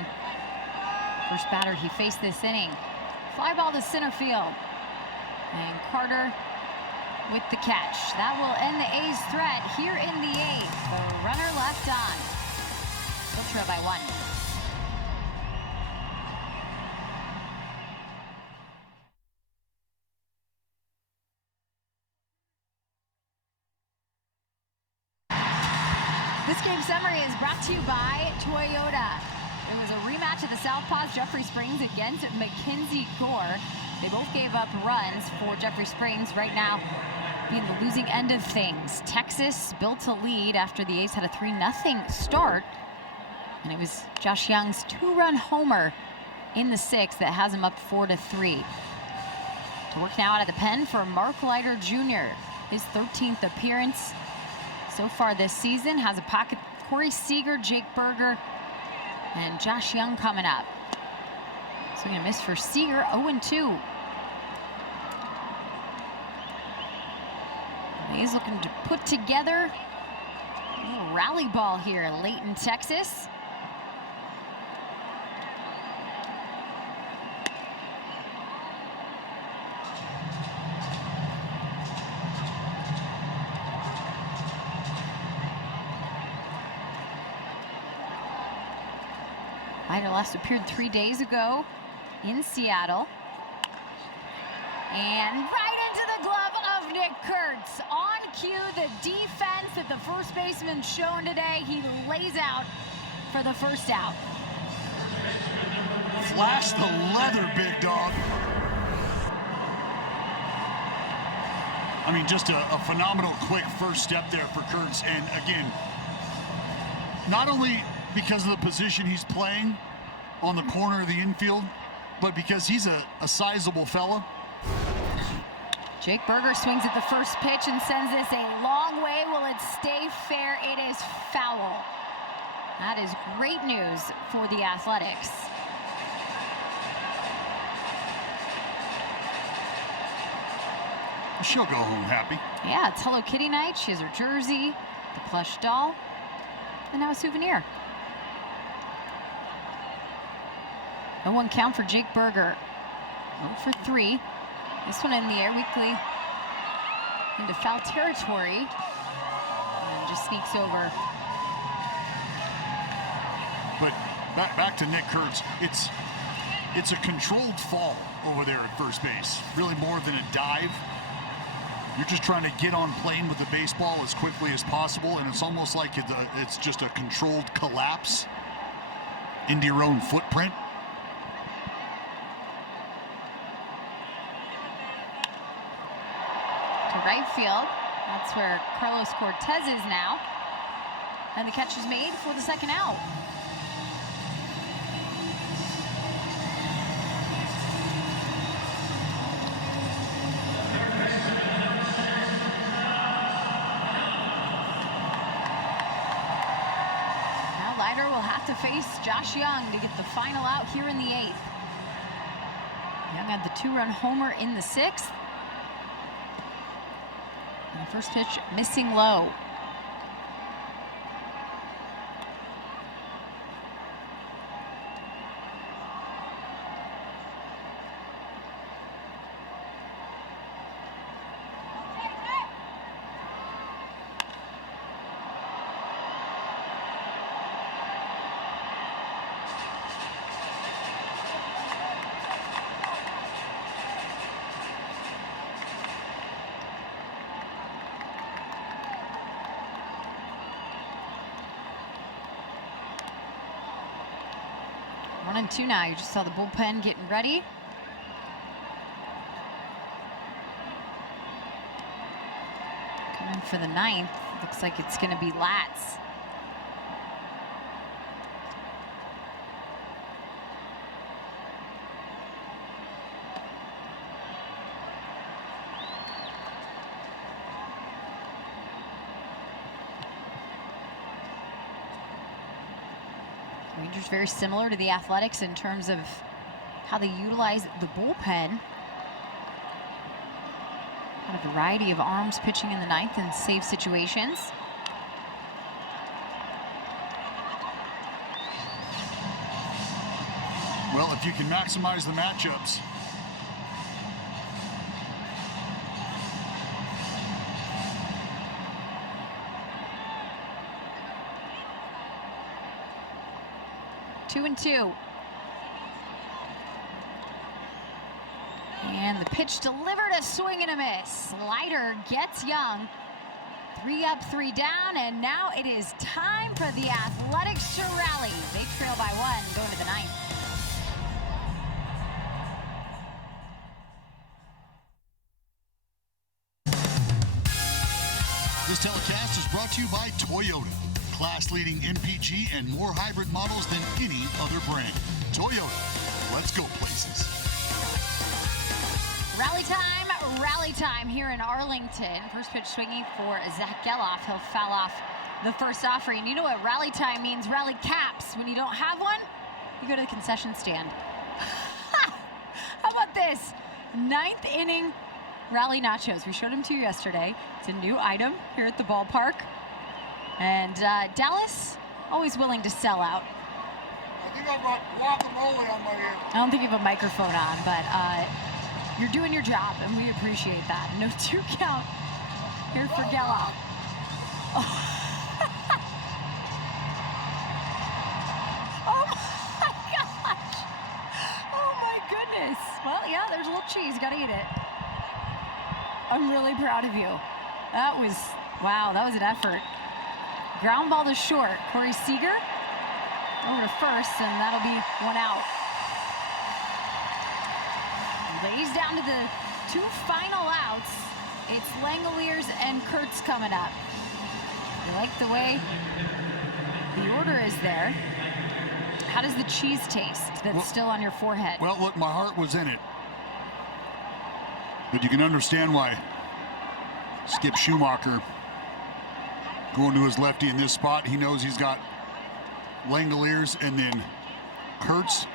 First batter he faced this inning. Fly ball to center field. And Carter with the catch. That will end the A's threat here in the 8th. The runner left on. Still trail by 1. This game summary is brought to you by Toyota. It was a rematch of the Southpaws, Jeffrey Springs against Mackenzie Gore. They both gave up runs for Jeffrey Springs. Right now, being the losing end of things. Texas built a lead after the A's had a 3-0 start. And it was Josh Young's 2-run homer in the 6th that has him up 4-3. To work now out of the pen for Mark Leiter Jr. His 13th appearance so far this season. Has a pocket Corey Seager, Jake Berger, and Josh Young coming up. So gonna miss for Seager, 0-2. He's looking to put together a little rally ball here late in Texas. Leiter last appeared 3 days ago in Seattle. And right into the glove of Nick Kurtz. On cue, the defense that the first baseman shown today, he lays out for the first out. Flash the leather, big dog. I mean, just a phenomenal quick first step there for Kurtz. And again, not only because of the position he's playing on the corner of the infield, but because he's a sizable fella. Jake Berger swings at the first pitch and sends this a long way. Will it stay fair? It is foul. That is great news for the Athletics. She'll go home happy. Yeah, it's Hello Kitty night. She has her jersey, the plush doll, and now a souvenir. 0-1 count for Jake Berger. 0 for 3. This one in the air, weakly into foul territory, and just sneaks over. But back to Nick Kurtz. It's a controlled fall over there at first base. Really more than a dive. You're just trying to get on plane with the baseball as quickly as possible, and it's almost like it's just a controlled collapse into your own footprint. To right field. That's where Carlos Cortez is now. And the catch is made for the second out. Now Leiter will have to face Josh Young to get the final out here in the 8th. Young had the 2-run homer in the 6th. And the first pitch missing low. One and two now. You just saw the bullpen getting ready. Coming for the 9th. Looks like it's going to be Latz. Rangers very similar to the Athletics in terms of how they utilize the bullpen. Had a variety of arms pitching in the 9th in save situations. Well, if you can maximize the matchups. Two and two. And the pitch delivered, a swing and a miss. Leiter gets Young. 3 up, 3 down, and now it is time for the Athletics to rally. They trail by 1, going to the 9th. This telecast is brought to you by Toyota. Class-leading MPG and more hybrid models than any other brand. Toyota, let's go places. Rally time here in Arlington. First pitch swinging for Zach Geloff. He'll foul off the first offering. You know what rally time means? Rally caps. When you don't have one, you go to the concession stand. How about this? 9th inning rally nachos. We showed them to you yesterday. It's a new item here at the ballpark. And Dallas, always willing to sell out. I think I've got guacamole on my ear. I don't think you have a microphone on, but you're doing your job, and we appreciate that. No 2 count here for Geloff. Oh. Oh my Yeah, there's a little cheese. Gotta eat it. I'm really proud of you. That was, wow, that was an effort. Ground ball to short. Corey Seager over to first, and that'll be one out. Lays down to the 2 final outs. It's Langoliers and Kurtz coming up. You like the way the order is there. How does the cheese taste that's still on your forehead? Well, look, my heart was in it. But you can understand why Skip Schumacher going to his lefty in this spot. He knows he's got Langoliers and then Kurtz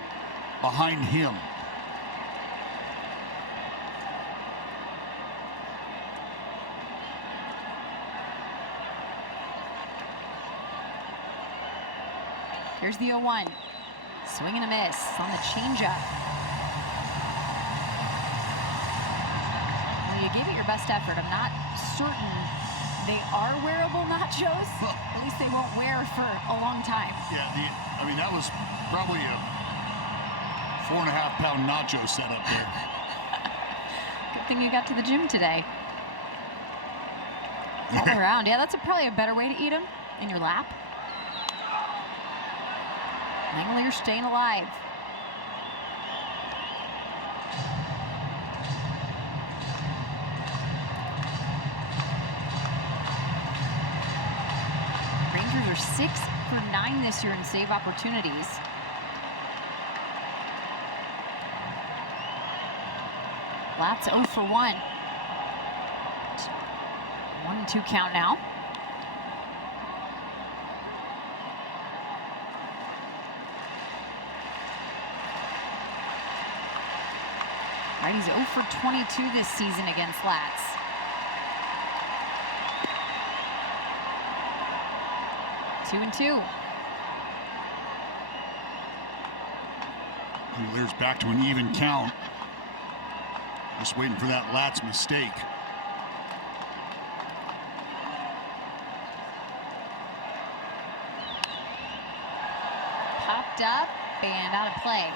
behind him. Here's the 0-1. Swing and a miss on the changeup. Well, you gave it your best effort. I'm not certain they are wearable nachos. At least they won't wear for a long time. Yeah, I mean, that was probably a 4.5-pound nacho setup there. Good thing you got to the gym today. All around. Yeah, that's probably a better way to eat them, in your lap. Langoliers staying alive. Rangers are 6 for 9 this year in save opportunities. Latz 0 for 1. 1-2 count now. Righty's 0 for 22 this season against Latz. Two and two. Lears back to an even count. Just waiting for that Latz mistake. Popped up and out of play.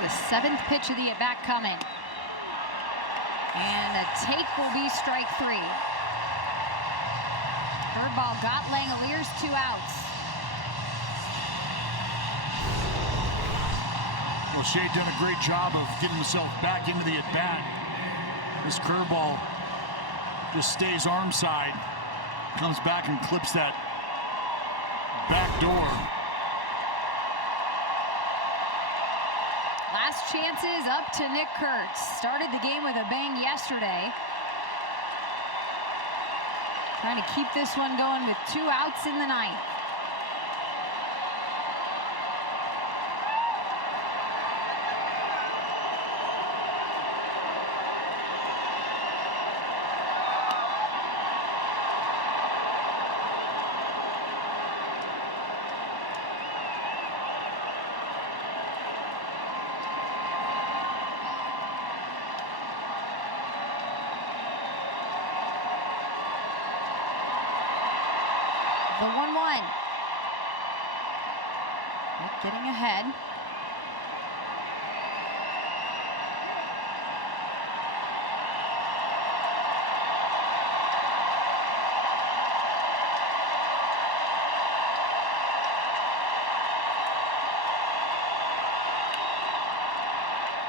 The 7th pitch of the at-bat coming. And a take will be strike 3. Curveball got Langoliers, 2 outs. Well, Shea done a great job of getting himself back into the at-bat. This curveball just stays arm side, comes back and clips that back door. Last chances up to Nick Kurtz. Started the game with a bang yesterday. Trying to keep this one going with 2 outs in the 9th. The 1-1. Getting ahead.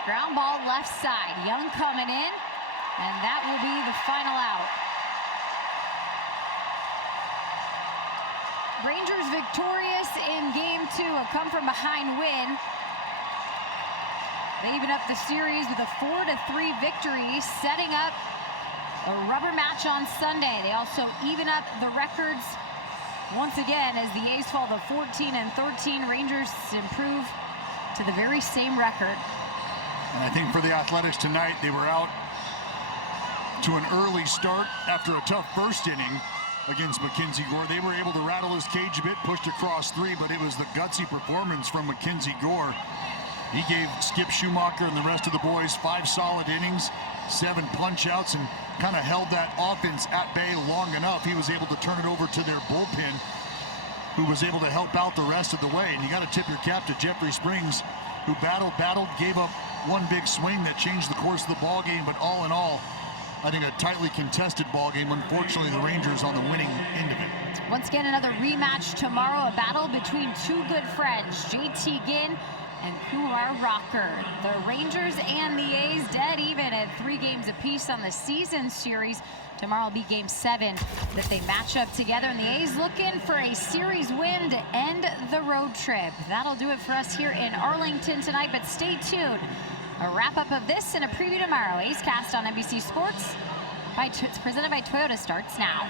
Ground ball left side. Young coming in, and that will be the final out. Rangers victorious in Game 2, a come-from-behind win. They even up the series with a 4-3 victory, setting up a rubber match on Sunday. They also even up the records once again as the A's fall to 14-13. Rangers improve to the very same record. And I think for the Athletics tonight, they were out to an early start after a tough first inning against Mackenzie Gore. They were able to rattle his cage a bit, pushed across 3, but it was the gutsy performance from Mackenzie Gore. He gave Skip Schumacher and the rest of the boys 5 solid innings, 7 punch-outs, and kind of held that offense at bay long enough. He was able to turn it over to their bullpen, who was able to help out the rest of the way. And you got to tip your cap to Jeffrey Springs, who battled, gave up one big swing that changed the course of the ball game. But all in all, I think a tightly contested ball game. Unfortunately, the Rangers on the winning end of it. Once again, another rematch tomorrow, a battle between 2 good friends, JT Ginn and Kumar Rocker. The Rangers and the A's dead even at 3 games apiece on the season series. Tomorrow will be game 7 that they match up together, and the A's looking for a series win to end the road trip. That'll do it for us here in Arlington tonight, but stay tuned. A wrap-up of this and a preview tomorrow. A's Cast on NBC Sports, presented by Toyota, starts now.